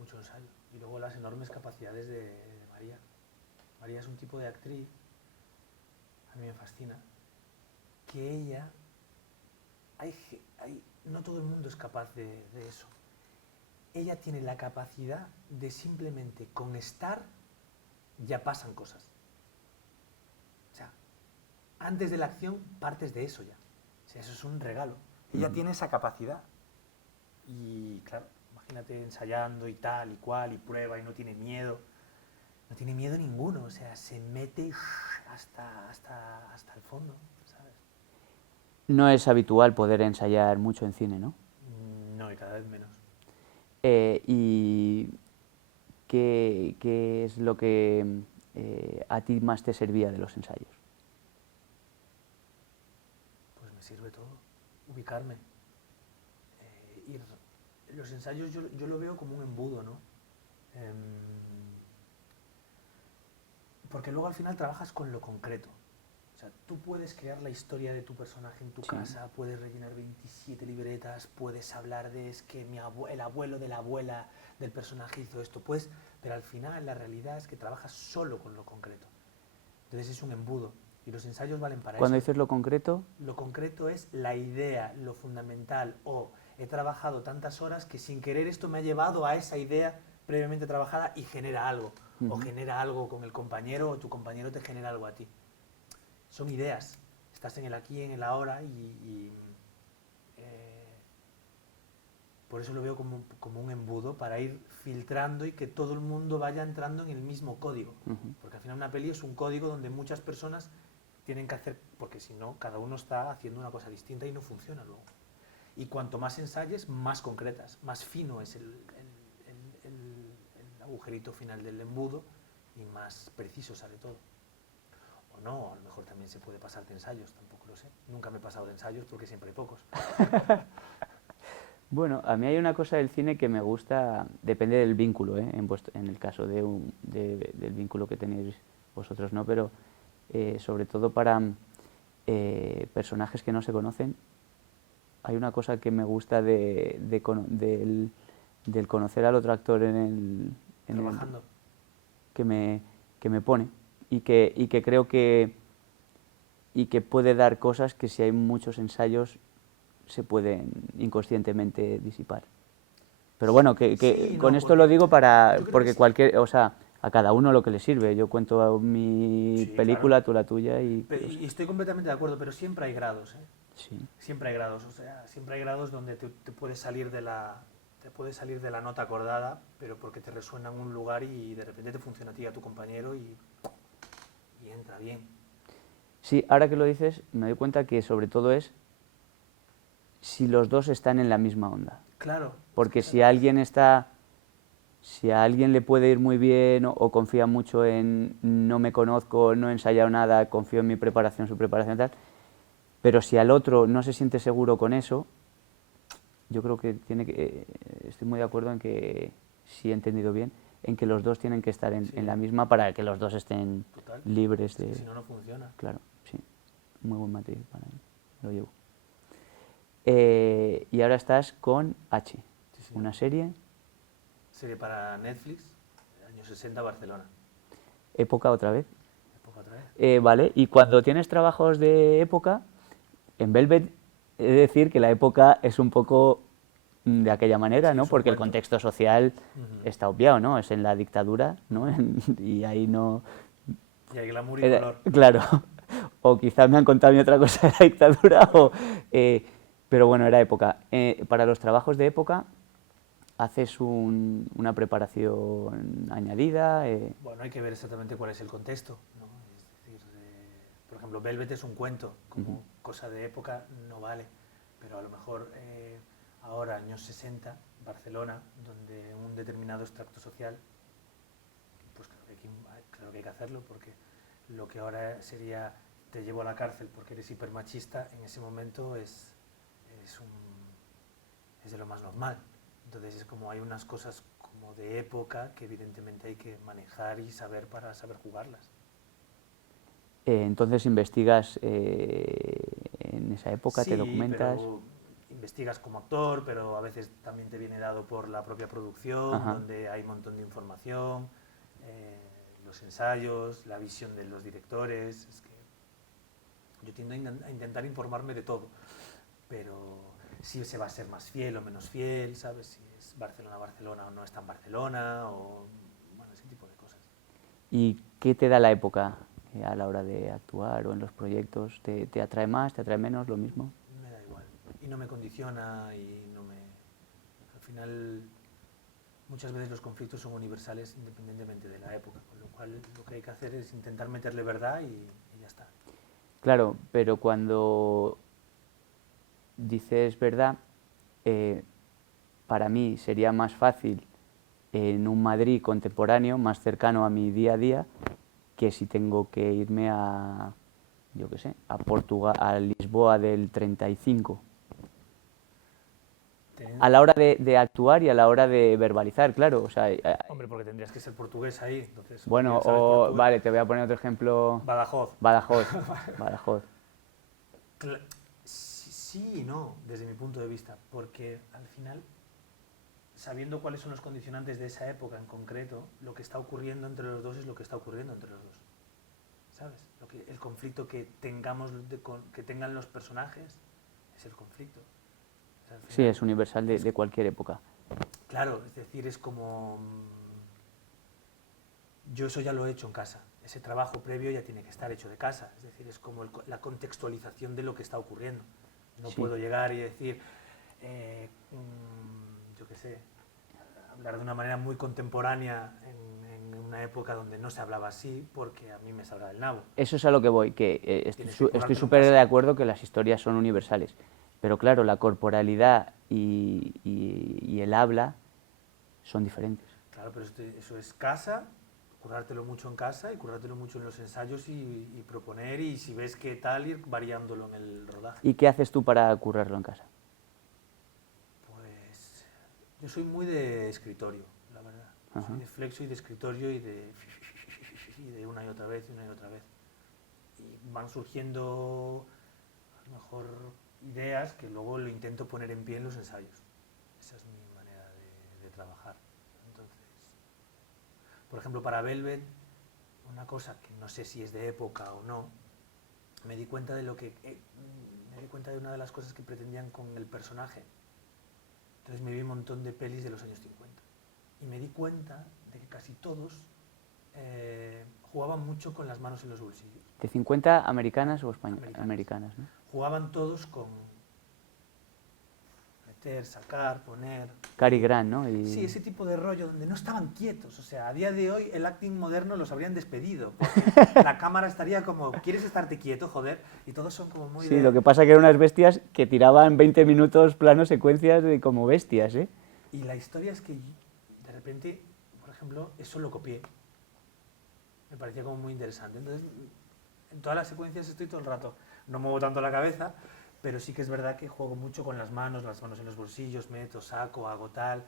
mucho ensayo. Y luego las enormes capacidades de María. María es un tipo de actriz, a mí me fascina, que ella, no todo el mundo es capaz de eso. Ella tiene la capacidad de simplemente con estar ya pasan cosas. O sea, antes de la acción partes de eso ya. O sea, eso es un regalo. Ella tiene esa capacidad. Y claro, imagínate ensayando y tal y cual y prueba y no tiene miedo. No tiene miedo ninguno. O sea, se mete hasta el fondo, ¿sabes? No es habitual poder ensayar mucho en cine, ¿no? No, y cada vez menos. ¿Y qué es lo que a ti más te servía de los ensayos? Pues me sirve todo. Ubicarme. Ir. Los ensayos yo lo veo como un embudo, ¿no? Porque luego al final trabajas con lo concreto. O sea, tú puedes crear la historia de tu personaje en tu casa, puedes rellenar 27 libretas, puedes hablar de es que el abuelo de la abuela del personaje hizo esto, pues, pero al final la realidad es que trabajas solo con lo concreto. Entonces es un embudo y los ensayos valen para eso. Cuando dices lo concreto... Lo concreto es la idea, lo fundamental, o he trabajado tantas horas que sin querer esto me ha llevado a esa idea previamente trabajada y genera algo. O genera algo con el compañero o tu compañero te genera algo a ti. Son ideas. Estás en el aquí y en el ahora y por eso lo veo como un embudo para ir filtrando y que todo el mundo vaya entrando en el mismo código. Porque al final una peli es un código donde muchas personas tienen que hacer, porque si no, cada uno está haciendo una cosa distinta y no funciona luego. Y cuanto más ensayes, más concretas, más fino es el agujerito final del embudo y más preciso sale todo. O no, a lo mejor también se puede pasar de ensayos, tampoco lo sé. Nunca me he pasado de ensayos porque siempre hay pocos. Bueno, a mí hay una cosa del cine que me gusta, depende del vínculo, en el caso del vínculo que tenéis vosotros, ¿no? Pero sobre todo para personajes que no se conocen, hay una cosa que me gusta del conocer al otro actor Trabajando. que me pone y que creo que puede dar cosas que si hay muchos ensayos se pueden inconscientemente disipar. Pero bueno, Sí, con no, esto lo digo porque sí. o sea, a cada uno lo que le sirve. Yo cuento mi Sí, película, claro. tú la tuya Y estoy completamente de acuerdo, pero siempre hay grados, ¿eh? Sí. Siempre hay grados, o sea, siempre hay grados donde te puedes salir de la nota acordada, pero porque te resuena en un lugar y de repente te funciona a ti y a tu compañero y entra bien. Sí, ahora que lo dices, me doy cuenta que sobre todo es si los dos están en la misma onda. Claro. Porque si a alguien le puede ir muy bien o confía mucho en no me conozco, no he ensayado nada, confío en mi preparación, su preparación y tal, pero si al otro no se siente seguro con eso, yo creo que estoy muy de acuerdo en que, si he entendido bien, en que los dos tienen que estar en la misma para que los dos estén Total. libres Es que si no, no funciona. Claro, sí, muy buen matiz para mí, lo llevo. Y ahora estás con H, Sí, señor. una serie. Serie para Netflix, años 60, Barcelona. Época otra vez. Época otra vez. Vale, y cuando tienes trabajos de época, en Velvet he de decir que la época es un poco de aquella manera, Sí, ¿no? es un Porque el cuento. contexto social está obviado, ¿no? Es en la dictadura, ¿no? Y ahí no... Y hay glamour y color. Claro, o quizás me han contado a mí otra cosa de la dictadura, pero bueno, era época. Para los trabajos de época, ¿haces una preparación añadida? Bueno, hay que ver exactamente cuál es el contexto, ¿no? Es decir, por ejemplo, Velvet es un cuento, como cosa de época no vale, pero a lo mejor ahora, años 60, Barcelona, donde un determinado extracto social, pues claro que hay que hacerlo, porque lo que ahora sería te llevo a la cárcel porque eres hipermachista, en ese momento es de lo más normal. Entonces es como hay unas cosas como de época que evidentemente hay que manejar y saber para saber jugarlas. Entonces investigas en esa época, te Sí, documentas. pero investigas como actor, pero a veces también te viene dado por la propia producción, Ajá. donde hay un montón de información, los ensayos, la visión de los directores. Es que yo tiendo a intentar informarme de todo, pero si se va a ser más fiel o menos fiel, ¿sabes? Si es Barcelona-Barcelona o no es tan Barcelona, o bueno, ese tipo de cosas. ¿Y qué te da la época a la hora de actuar o en los proyectos? ¿Te atrae más, te atrae menos, lo mismo? Me da igual. Y no me condiciona y no me... Al final, muchas veces los conflictos son universales independientemente de la época, con lo cual lo que hay que hacer es intentar meterle verdad y ya está. Claro, pero cuando dices verdad, eh, para mí sería más fácil en un Madrid contemporáneo, más cercano a mi día a día, que si tengo que irme a, yo qué sé, a Portugal, a Lisboa del 35. Teniendo... A la hora de actuar y a la hora de verbalizar, claro. O sea, Hombre, porque tendrías que ser portugués ahí, entonces, bueno, ya sabes o, portugués. vale, te voy a poner otro ejemplo. Badajoz. Badajoz. Badajoz. Sí y no, desde mi punto de vista, porque al final, sabiendo cuáles son los condicionantes de esa época en concreto, lo que está ocurriendo entre los dos es lo que está ocurriendo entre los dos. ¿Sabes? El conflicto que que tengan los personajes es el conflicto. O sea, al Sí, final, es universal de cualquier época. claro, es decir, es como... Yo eso ya lo he hecho en casa. Ese trabajo previo ya tiene que estar hecho de casa. Es decir, es como la contextualización de lo que está ocurriendo. No Sí. puedo llegar y decir, yo qué sé, hablar de una manera muy contemporánea en una época donde no se hablaba así, porque a mí me sabrá el nabo. Eso es a lo que voy, que Tienes que estoy currártelo en súper casa. de acuerdo que las historias son universales. Pero claro, la corporalidad y el habla son diferentes. Claro, pero eso es casa, currártelo mucho en casa y currártelo mucho en los ensayos y proponer, y si ves que tal, ir variándolo en el rodaje. ¿Y qué haces tú para currarlo en casa? Pues yo soy muy de escritorio, la verdad. Ajá. Soy de flexo y de escritorio y de una y otra vez y una y otra vez. Y van surgiendo a lo mejor ideas que luego lo intento poner en pie en los ensayos. Esa es mi manera de trabajar. Entonces, por ejemplo, para Velvet, una cosa que no sé si es de época o no, me di cuenta de me di cuenta de una de las cosas que pretendían con el personaje. Entonces me vi un montón de pelis de los años 50 y me di cuenta de que casi todos jugaban mucho con las manos en los bolsillos. ¿De 50 americanas o españolas? Americanas. Americanas, ¿no? Jugaban todos con meter, sacar, poner. Cary Grant, ¿no? Sí, ese tipo de rollo donde no estaban quietos. O sea, a día de hoy el acting moderno los habrían despedido. Porque la cámara estaría como, ¿quieres estarte quieto, joder? Y todos son como muy Sí, de... lo que pasa que eran unas bestias que tiraban 20 minutos planos secuencias como bestias, ¿eh? Y la historia es que de repente, por ejemplo, eso lo copié. Me parecía como muy interesante. Entonces, en todas las secuencias estoy todo el rato. No muevo tanto la cabeza, pero sí que es verdad que juego mucho con las manos en los bolsillos, meto, saco, hago tal.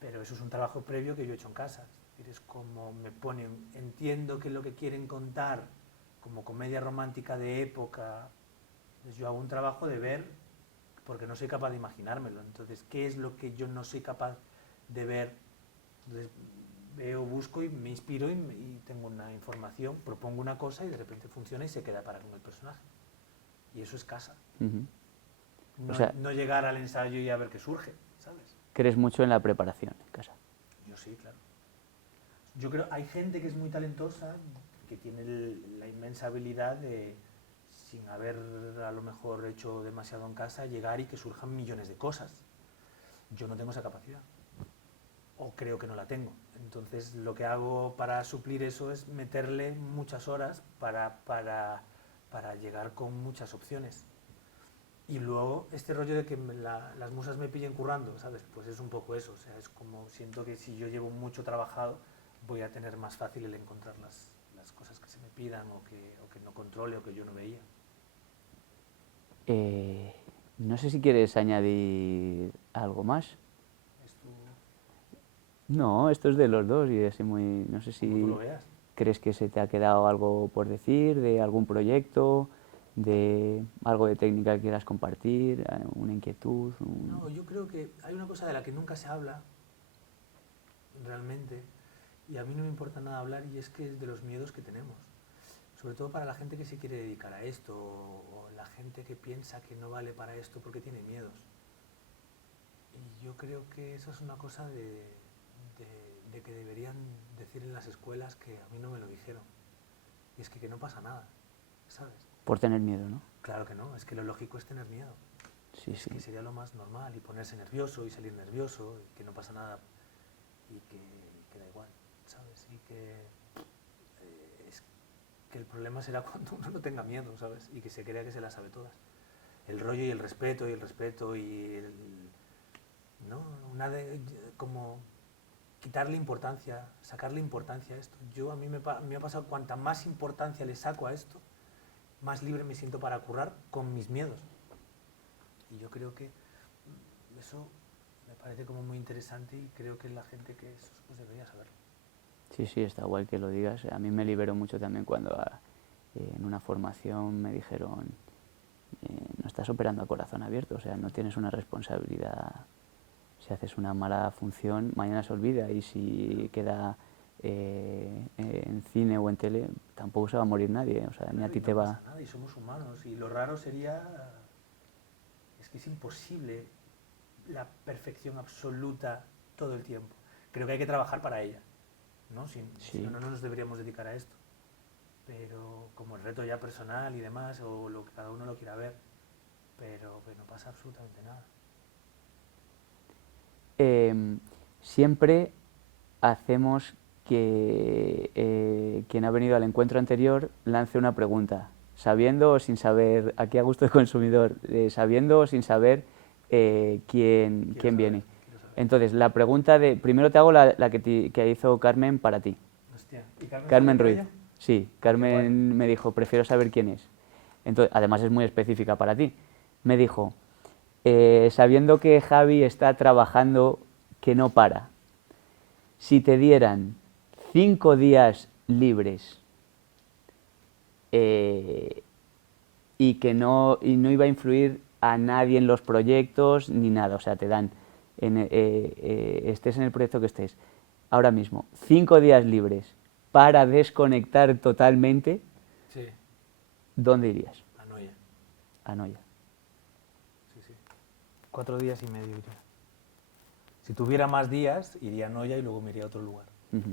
Pero eso es un trabajo previo que yo he hecho en casa. Es decir, es como me ponen, entiendo que lo que quieren contar como comedia romántica de época, pues yo hago un trabajo de ver, porque no soy capaz de imaginármelo. Entonces, ¿qué es lo que yo no soy capaz de ver? Entonces, veo, busco y me inspiro y tengo una información, propongo una cosa y de repente funciona y se queda para con el personaje. Y eso es casa. Uh-huh. No, O sea, no llegar al ensayo y a ver qué surge, ¿sabes? crees mucho en la preparación en casa. Yo sí, claro. Yo creo, hay gente que es muy talentosa, que tiene la inmensa habilidad de, sin haber a lo mejor hecho demasiado en casa, llegar y que surjan millones de cosas. Yo no tengo esa capacidad. O creo que no la tengo. Entonces lo que hago para suplir eso es meterle muchas horas para llegar con muchas opciones. Y luego este rollo de que las musas me pillen currando, ¿sabes? Pues es un poco eso. O sea, es como siento que si yo llevo mucho trabajado, voy a tener más fácil el encontrar las cosas que se me pidan o que no controle o que yo no veía. No sé si quieres añadir algo más. Esto, No, esto es de los dos y así muy... No sé como tú lo si veas. crees que se te ha quedado algo por decir de algún proyecto, de algo de técnica que quieras compartir, una inquietud. No, yo creo que hay una cosa de la que nunca se habla realmente, y a mí no me importa nada hablar, y es que es de los miedos que tenemos. Sobre todo para la gente que se quiere dedicar a esto, o la gente que piensa que no vale para esto porque tiene miedos. Y yo creo que eso es una cosa de que deberían decir en las escuelas, que a mí no me lo dijeron. Y es que no pasa nada, ¿sabes? Por tener miedo, ¿no? Claro que no, es que lo lógico es tener miedo. Sí, Es sí. que sería lo más normal, y ponerse nervioso y salir nervioso, y que no pasa nada, y que da igual, ¿sabes? Y que es que el problema será cuando uno no tenga miedo, ¿sabes? Y que se crea que se las sabe todas. El rollo y el respeto y el... ¿no? Como quitarle importancia, sacarle importancia a esto. Yo a mí me ha pasado, cuanta más importancia le saco a esto, más libre me siento para currar con mis miedos. Y yo creo que eso me parece como muy interesante, y creo que la gente que eso pues debería saberlo. Sí, sí, está guay que lo digas. A mí me liberó mucho también cuando en una formación me dijeron, no estás operando a corazón abierto, o sea, no tienes una responsabilidad. Si haces una mala función, mañana se olvida, y si queda en cine o en tele, tampoco se va a morir nadie, o sea, ni a ti te No va... pasa nada, y somos humanos, y lo raro sería, es que es imposible la perfección absoluta todo el tiempo. Creo que hay que trabajar para ella, ¿no? Si Sí. no, no nos deberíamos dedicar a esto. Pero como el reto ya personal y demás, o lo que cada uno lo quiera ver, pero no pasa absolutamente nada. Siempre hacemos que quien ha venido al encuentro anterior lance una pregunta, sabiendo o sin saber, aquí a gusto del consumidor, sabiendo o sin saber quién viene. Quiero saber. Entonces, la pregunta de... Primero te hago la que hizo Carmen para ti. Hostia, ¿y Carmen Carmen sabe Ruiz. ella? Sí, Carmen me dijo, prefiero saber quién es. Entonces, además es muy específica para ti. Me dijo, sabiendo que Javi está trabajando que no para, si te dieran 5 días libres y no iba a influir a nadie en los proyectos ni nada, o sea, te dan, estés en el proyecto que estés, ahora mismo, 5 días libres para desconectar totalmente, Sí, ¿dónde irías? a Noia. A Noia. Sí, sí. 4 días y medio iría. Si tuviera más días, iría a Noia y luego me iría a otro lugar. Ujú.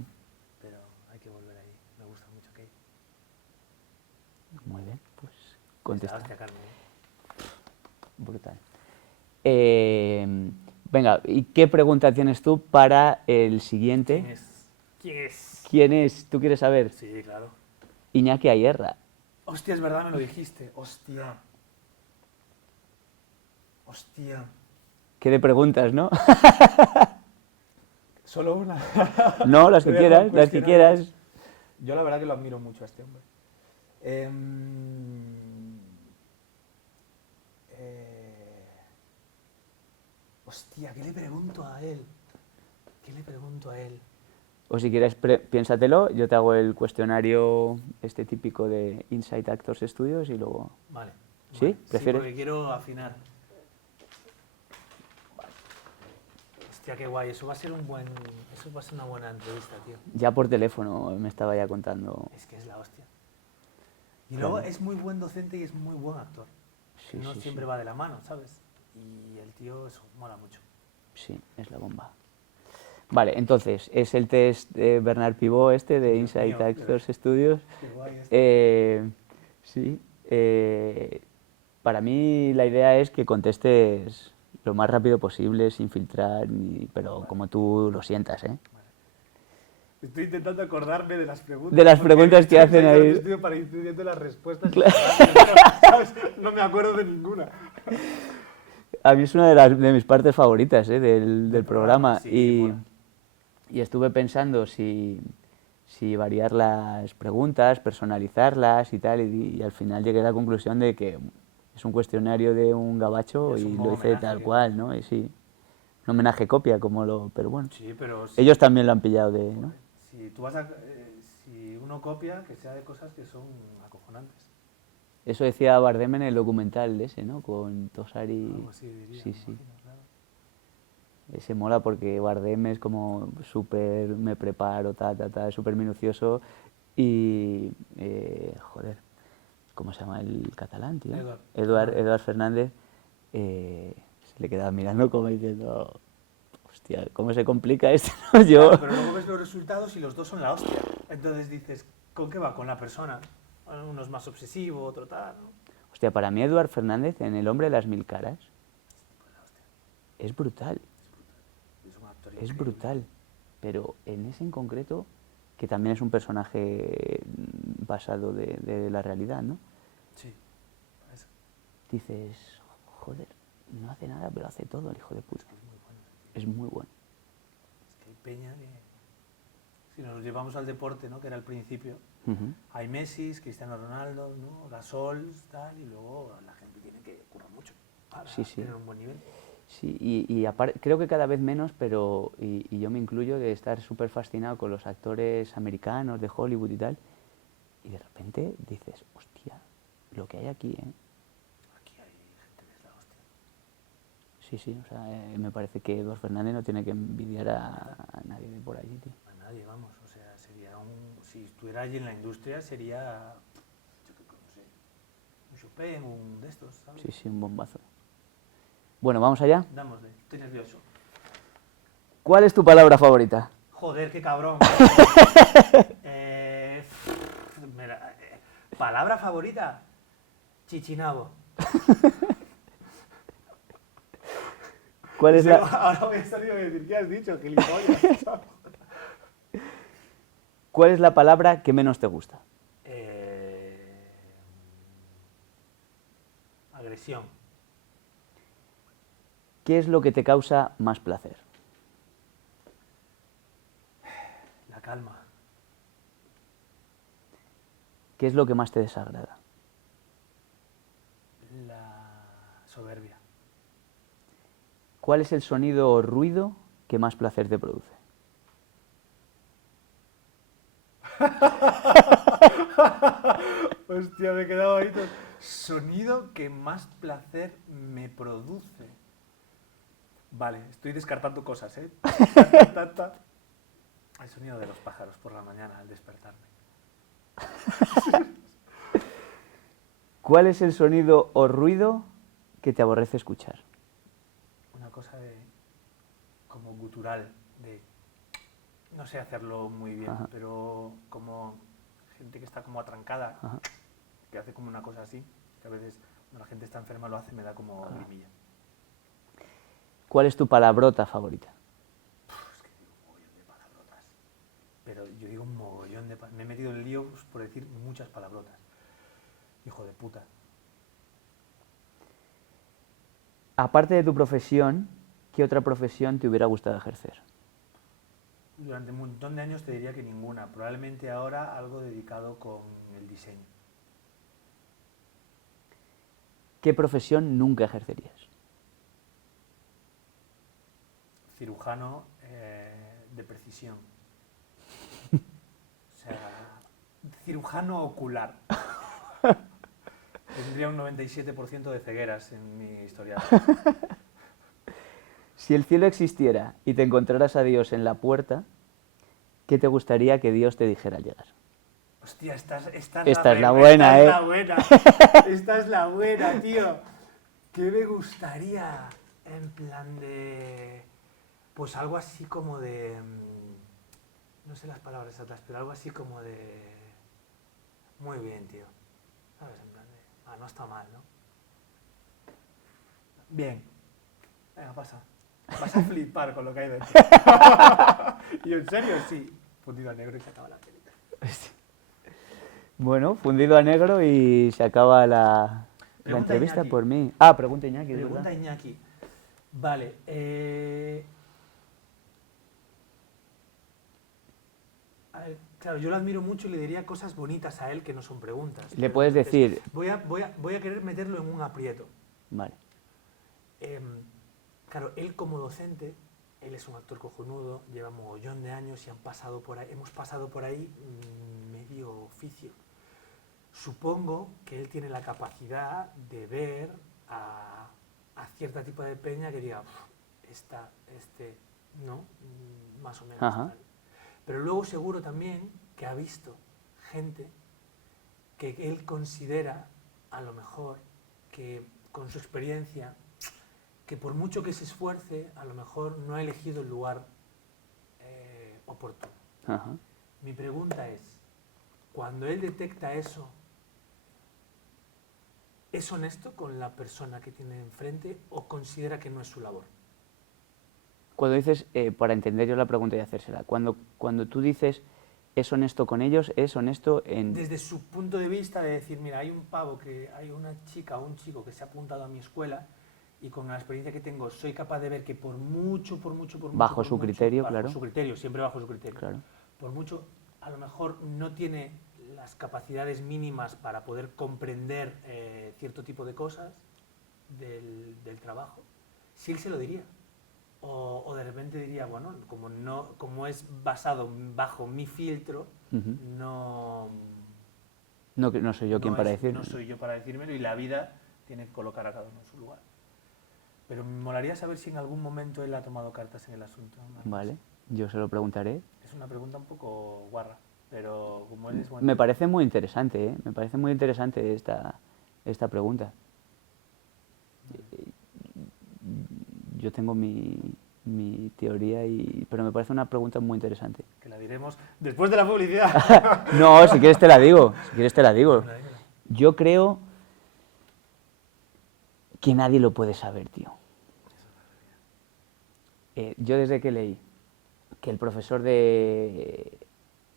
Pero hay que volver ahí. Me gusta mucho aquello. Muy bien, pues Esta contesta. hostia, Carmen. Brutal. Venga, ¿y qué pregunta tienes tú para el siguiente? ¿Quién es? ¿Quién es? ¿Quién es? ¿Tú quieres saber? Sí, claro. Iñaki Ayerra. Hostia, es verdad, me lo dijiste. Hostia. Hostia. ¿Qué de preguntas, no? Solo una. No, las Te que voy a hacer un quieras, las que cuestionario. quieras. Yo la verdad que lo admiro mucho a este hombre. Hostia, ¿qué le pregunto a él? ¿Qué le pregunto a él? O si quieres, piénsatelo, yo te hago el cuestionario este típico de Insight Actors Studios y luego... Vale. ¿Sí? Vale. ¿Prefieres? Sí, porque quiero afinar. Vale. Hostia, qué guay. Eso va a ser una buena entrevista, tío. Ya por teléfono me estaba ya contando. Es que es la hostia. Y luego Claro. es muy buen docente y es muy buen actor. Sí, No sí, siempre sí. va de la mano, ¿sabes? Y el tío, eso mola mucho. Sí, es la bomba. Vale, entonces, es el test de Bernard Pivot este de Dios Insight mío, Actors Studios. Qué guay esto. Sí. Para mí la idea es que contestes lo más rápido posible, sin filtrar, pero Vale. como tú lo sientas, ¿eh? Estoy intentando acordarme de las preguntas. De las porque preguntas he que hecho hacen ensayos ahí. de estudio para ir viendo las respuestas. Claro. ¿Sabes? No me acuerdo de ninguna. A mí es una de mis partes favoritas, del programa. Sí, mola. Y estuve pensando si variar las preguntas, personalizarlas y tal, y al final llegué a la conclusión de que es un cuestionario de un gabacho Es un y buen lo hice homenaje tal que- cual, ¿no? Y sí, un homenaje copia, pero bueno. Sí, pero si, Ellos también lo han pillado ¿no? si tú vas a, si uno copia, que sea de cosas que son acojonantes. Eso decía Bardem en el documental ese, ¿no? Con Tosari. Algo así diría, Sí, me sí. imagino, claro. Ese mola porque Bardem es como súper, me preparo, es súper minucioso. Y, joder, ¿cómo se llama el catalán, tío? Eduard Eduard, Fernández. Eduard Fernández. Se le quedaba mirando como diciendo, hostia, ¿cómo se complica esto? Yo... Claro, pero luego ves los resultados y los dos son la hostia. Entonces dices, ¿con qué va? Con la persona. Bueno, uno es más obsesivo, otro tal, ¿no? Hostia, para mí Eduard Fernández en El hombre de las mil caras Pues la hostia, es brutal, es un actor es increíble. brutal. Pero en ese en concreto, que también es un personaje basado de la realidad, ¿no? Sí, es Dices, joder, no hace nada, pero hace todo el hijo de puta. que es muy bueno. Es muy bueno. Es que hay peña que... Si nos llevamos al deporte, ¿no? Que era el principio, Ujú. hay Messi, Cristiano Ronaldo, ¿no? Gasol, tal, y luego la gente tiene que currar mucho para Sí, sí. tener un buen nivel. Sí, y creo que cada vez menos, pero, y yo me incluyo, de estar súper fascinado con los actores americanos de Hollywood y tal, y de repente dices, hostia, lo que hay aquí, ¿eh? Aquí hay gente que es la hostia. Sí, sí, o sea, me parece que Eduard Fernández no tiene que envidiar a nadie de por allí, tío. A nadie, vamos. O sea, sería un... Si estuviera allí en la industria, sería... Yo qué no sé, un Chopin, un de estos, ¿sabes? Sí, sí, un bombazo. Bueno, vamos allá. Dámosle, estoy nervioso. ¿Cuál es tu palabra favorita? Joder, qué cabrón. eh, mira, palabra favorita, chichinabo. ¿Cuál es la, Ahora voy a salir a decir, ¿qué has dicho, gilipollas? ¿Cuál es la palabra que menos te gusta? Agresión. ¿Qué es lo que te causa más placer? La calma. ¿Qué es lo que más te desagrada? La soberbia. ¿Cuál es el sonido o ruido que más placer te produce? Hostia, me he quedado ahí. Sonido que más placer me produce. Vale, estoy descartando cosas, ¿eh? El sonido de los pájaros por la mañana al despertarme. ¿Cuál es el sonido o ruido que te aborrece escuchar? Una cosa de... como gutural, de... No sé hacerlo muy bien, Ajá. pero como gente que está como atrancada, Ajá. que hace como una cosa así, que a veces cuando la gente está enferma lo hace, me da como grimilla. ¿Cuál es tu palabrota favorita? Es que digo un mogollón de palabrotas. Pero yo digo un mogollón de palabrotas. Me he metido en líos por decir muchas palabrotas. Hijo de puta. Aparte de tu profesión, ¿qué otra profesión te hubiera gustado ejercer? Durante un montón de años te diría que ninguna. Probablemente ahora algo dedicado con el diseño. ¿Qué profesión nunca ejercerías? Cirujano de precisión. O sea, cirujano ocular. Tendría un 97% de cegueras en mi historial. Si el cielo existiera y te encontraras a Dios en la puerta, ¿qué te gustaría que Dios te dijera al llegar? Hostia, esta es la buena, esta es la buena. Esta es la buena, tío. ¿Qué me gustaría? En plan de... Pues algo así como de... No sé las palabras exactas, pero algo así como de... Muy bien, tío. ¿Sabes? En plan de... Ah, no está mal, ¿no? Bien. Venga, pasa. Vas a flipar con lo que hay dentro. Y en serio, sí. Fundido a negro y se acaba la película. Bueno, fundido a negro y se acaba la Pregunta entrevista Iñaki. por mí. Ah, pregunta Iñaki, es Pregunta verdad. Iñaki. Vale. A ver, claro, yo lo admiro mucho y le diría cosas bonitas a él que no son preguntas. Le pero puedes entonces decir... Voy a querer meterlo en un aprieto. Vale. Claro, él como docente, él es un actor cojonudo, lleva mogollón de años y hemos pasado por ahí medio oficio. Supongo que él tiene la capacidad de ver a cierta tipo de peña que diga, no, más o menos Ajá. tal. Pero luego seguro también que ha visto gente que él considera, a lo mejor, que con su experiencia, que por mucho que se esfuerce, a lo mejor no ha elegido el lugar oportuno. Ajá. Mi pregunta es, cuando él detecta eso, ¿es honesto con la persona que tiene enfrente o considera que no es su labor? Cuando dices, para entender yo la pregunta y hacérsela, cuando tú dices es honesto con ellos, es honesto en... Desde su punto de vista de decir, mira, hay una chica o un chico que se ha apuntado a mi escuela y con la experiencia que tengo soy capaz de ver que por mucho, Bajo su criterio, bajo claro. su criterio, siempre bajo su criterio, Claro. por mucho, a lo mejor no tiene las capacidades mínimas para poder comprender cierto tipo de cosas del trabajo, sí él se lo diría. O de repente diría, bueno, como es basado bajo mi filtro, Ujú. no, No, no soy yo quien para decirlo. no soy yo para decírmelo y la vida tiene que colocar a cada uno en su lugar. Pero me molaría saber si en algún momento él ha tomado cartas en el asunto. Vale, yo se lo preguntaré. Es una pregunta un poco guarra, pero como él es buen Me tío, parece muy interesante, ¿eh? Me parece muy interesante esta pregunta. Yo tengo mi teoría, pero me parece una pregunta muy interesante. que la diremos después de la publicidad. No, si quieres te la digo, si quieres te la digo. Dímela, dímela. Yo creo que nadie lo puede saber, tío. Yo desde que leí que el profesor de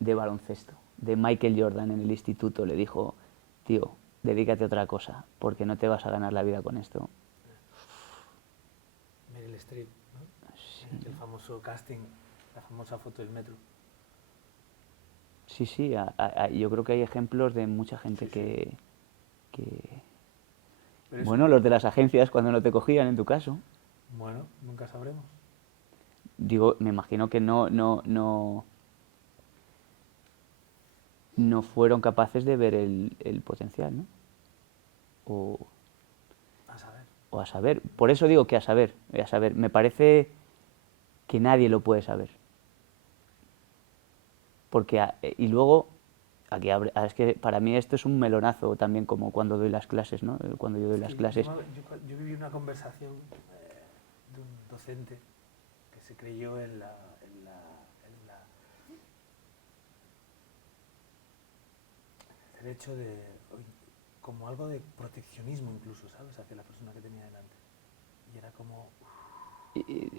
baloncesto de Michael Jordan en el instituto le dijo, tío, dedícate a otra cosa, porque no te vas a ganar la vida con esto. Meryl Streep, ¿no? Sí, El famoso casting, la famosa foto del metro. sí, yo creo que hay ejemplos de mucha gente Sí, sí. que... Pero Bueno, los de las agencias cuando no te cogían, en tu caso. bueno, nunca sabremos. Digo, me imagino que no fueron capaces de ver el potencial, ¿no? O, A saber. o a saber. Por eso digo que a saber. Me parece que nadie lo puede saber. Porque, y luego, es que para mí esto es un melonazo también, como cuando doy las clases, ¿no? Cuando yo doy Es las que clases. yo viví una conversación de un docente que se creyó el hecho de, como algo de proteccionismo incluso, ¿sabes? Hacia la persona que tenía delante. Y era como,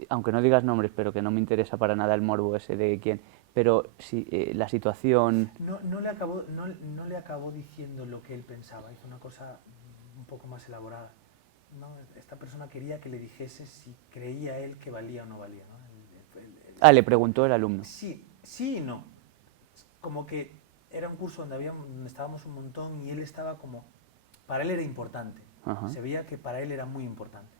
Aunque no digas nombres, pero que no me interesa para nada el morbo ese de quién. Pero si la situación... no le acabó diciendo lo que él pensaba, hizo una cosa un poco más elaborada. No, esta persona quería que le dijese si creía él que valía o no valía. ¿No? Le preguntó el alumno. Sí, sí y no. Como que era un curso donde estábamos un montón y él estaba como... Para él era importante. Ajá. Se veía que para él era muy importante.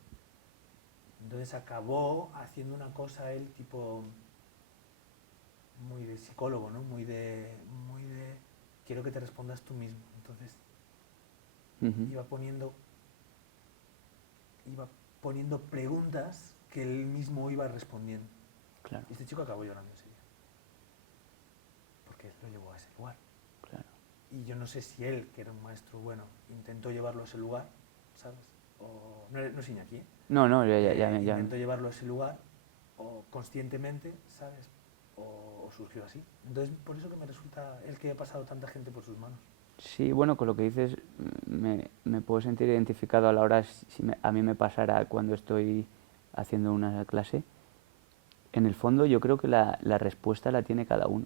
Entonces acabó haciendo una cosa él tipo... muy de psicólogo, ¿no? Muy de quiero que te respondas tú mismo. Entonces iba poniendo preguntas que él mismo iba respondiendo. Claro, Y este chico acabó llorando ese día. Porque él lo llevó a ese lugar. claro. Y yo no sé si él, que era un maestro bueno, intentó llevarlo a ese lugar, ¿sabes? O, no es Iñaki, ¿eh? No, Intentó llevarlo a ese lugar, o conscientemente, ¿sabes? O surgió así. Entonces, por eso que me resulta el que ha pasado tanta gente por sus manos. Sí, bueno, con lo que dices me puedo sentir identificado a la hora, si a mí me pasara cuando estoy haciendo una clase. En el fondo yo creo que la respuesta la tiene cada uno,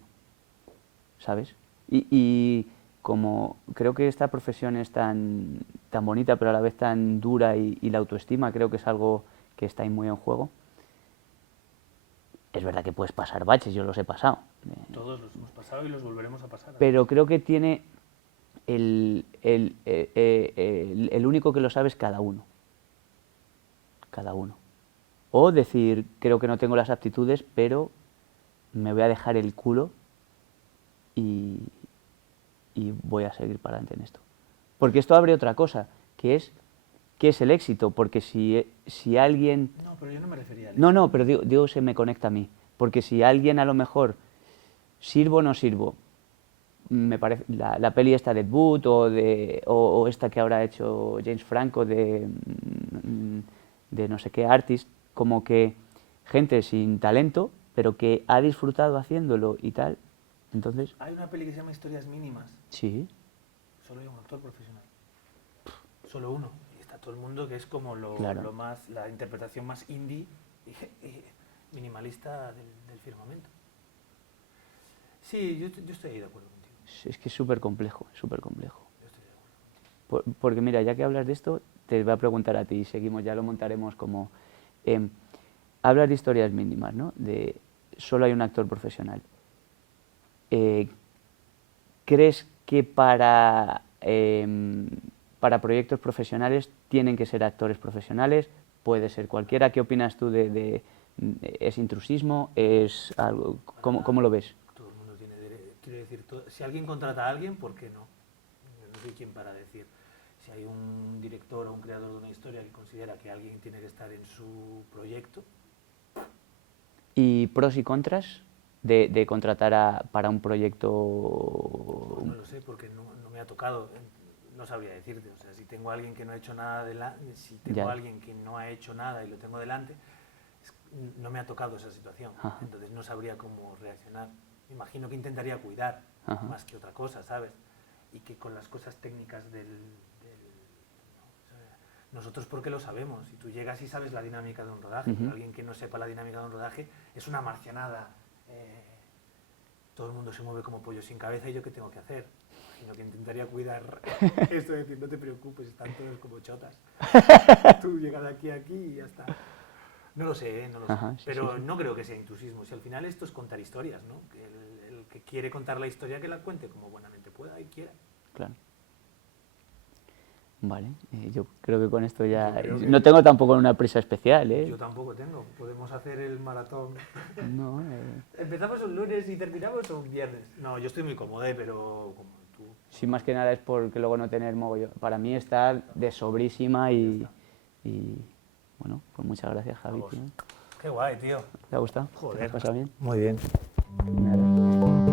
¿sabes? Y como creo que esta profesión es tan bonita, pero a la vez tan dura, y la autoestima creo que es algo que está ahí muy en juego. Es verdad que puedes pasar baches, yo los he pasado. Todos los hemos pasado y los volveremos a pasar. Pero creo que tiene el único que lo sabe es cada uno. Cada uno. O decir, creo que no tengo las aptitudes, pero me voy a dejar el culo y y voy a seguir para adelante en esto. Porque esto abre otra cosa, que es ¿qué es el éxito? Porque si alguien... No, pero yo no me refería al No, pero digo, se me conecta a mí. Porque si alguien a lo mejor sirvo o no sirvo, me parece la peli esta de Ed Wood o esta que ahora ha hecho James Franco de no sé qué artist, como que gente sin talento, pero que ha disfrutado haciéndolo y tal. Entonces, Hay una peli que se llama Historias mínimas. sí, Solo hay un actor profesional. Solo uno. Y está todo el mundo que es como Claro. lo más, la interpretación más indie y minimalista del firmamento. Sí, yo estoy ahí de acuerdo contigo. es que es súper complejo, súper complejo. Yo estoy de acuerdo. Porque mira, ya que hablas de esto, te voy a preguntar a ti y seguimos, ya lo montaremos como... hablas de historias mínimas, ¿no? De solo hay un actor profesional. ¿Crees que para proyectos profesionales tienen que ser actores profesionales? Puede ser cualquiera. ¿Qué opinas tú es intrusismo? ¿Es algo, cómo lo ves? Todo el mundo tiene derecho. Quiero decir, si alguien contrata a alguien, ¿por qué no? Yo no soy quien para decir. Si hay un director o un creador de una historia que considera que alguien tiene que estar en su proyecto. ¿Y pros y contras de contratar para un proyecto? Pues no lo sé, porque no me ha tocado. No sabría decirte. O sea, si tengo a alguien que no ha hecho nada si tengo Ya. a alguien que no ha hecho nada y lo tengo delante, no me ha tocado esa situación. Ajá. Entonces no sabría cómo reaccionar. Me imagino que intentaría cuidar Ajá. más que otra cosa, ¿sabes? Y que con las cosas técnicas ¿no? O sea, nosotros porque lo sabemos. Si tú llegas y sabes la dinámica de un rodaje, pero alguien que no sepa la dinámica de un rodaje es una marcianada. Todo el mundo se mueve como pollo sin cabeza y yo qué tengo que hacer. Imagino que intentaría cuidar esto de decir, no te preocupes, están todos como chotas. Tú llegas de aquí a aquí y ya está. No lo sé, no lo sé. Ajá, sí, Pero sí. no creo que sea intrusismo. Si al final esto es contar historias, ¿no? Que el que quiere contar la historia que la cuente como buenamente pueda y quiera. Claro. Vale, yo creo que con esto ya... Yo creo que- No tengo tampoco una prisa especial, ¿eh? Yo tampoco tengo. Podemos hacer el maratón. No, ¿Empezamos un lunes y terminamos un viernes? No, yo estoy muy cómodo, pero como tú. sí, más que nada es porque luego no tener mogollón. Para mí está de sobrísima y bueno, pues muchas gracias, Javi. Vamos. Tío. Qué guay, tío. ¿Te ha gustado? Joder. ¿Te has pasado bien? Muy bien. Nada.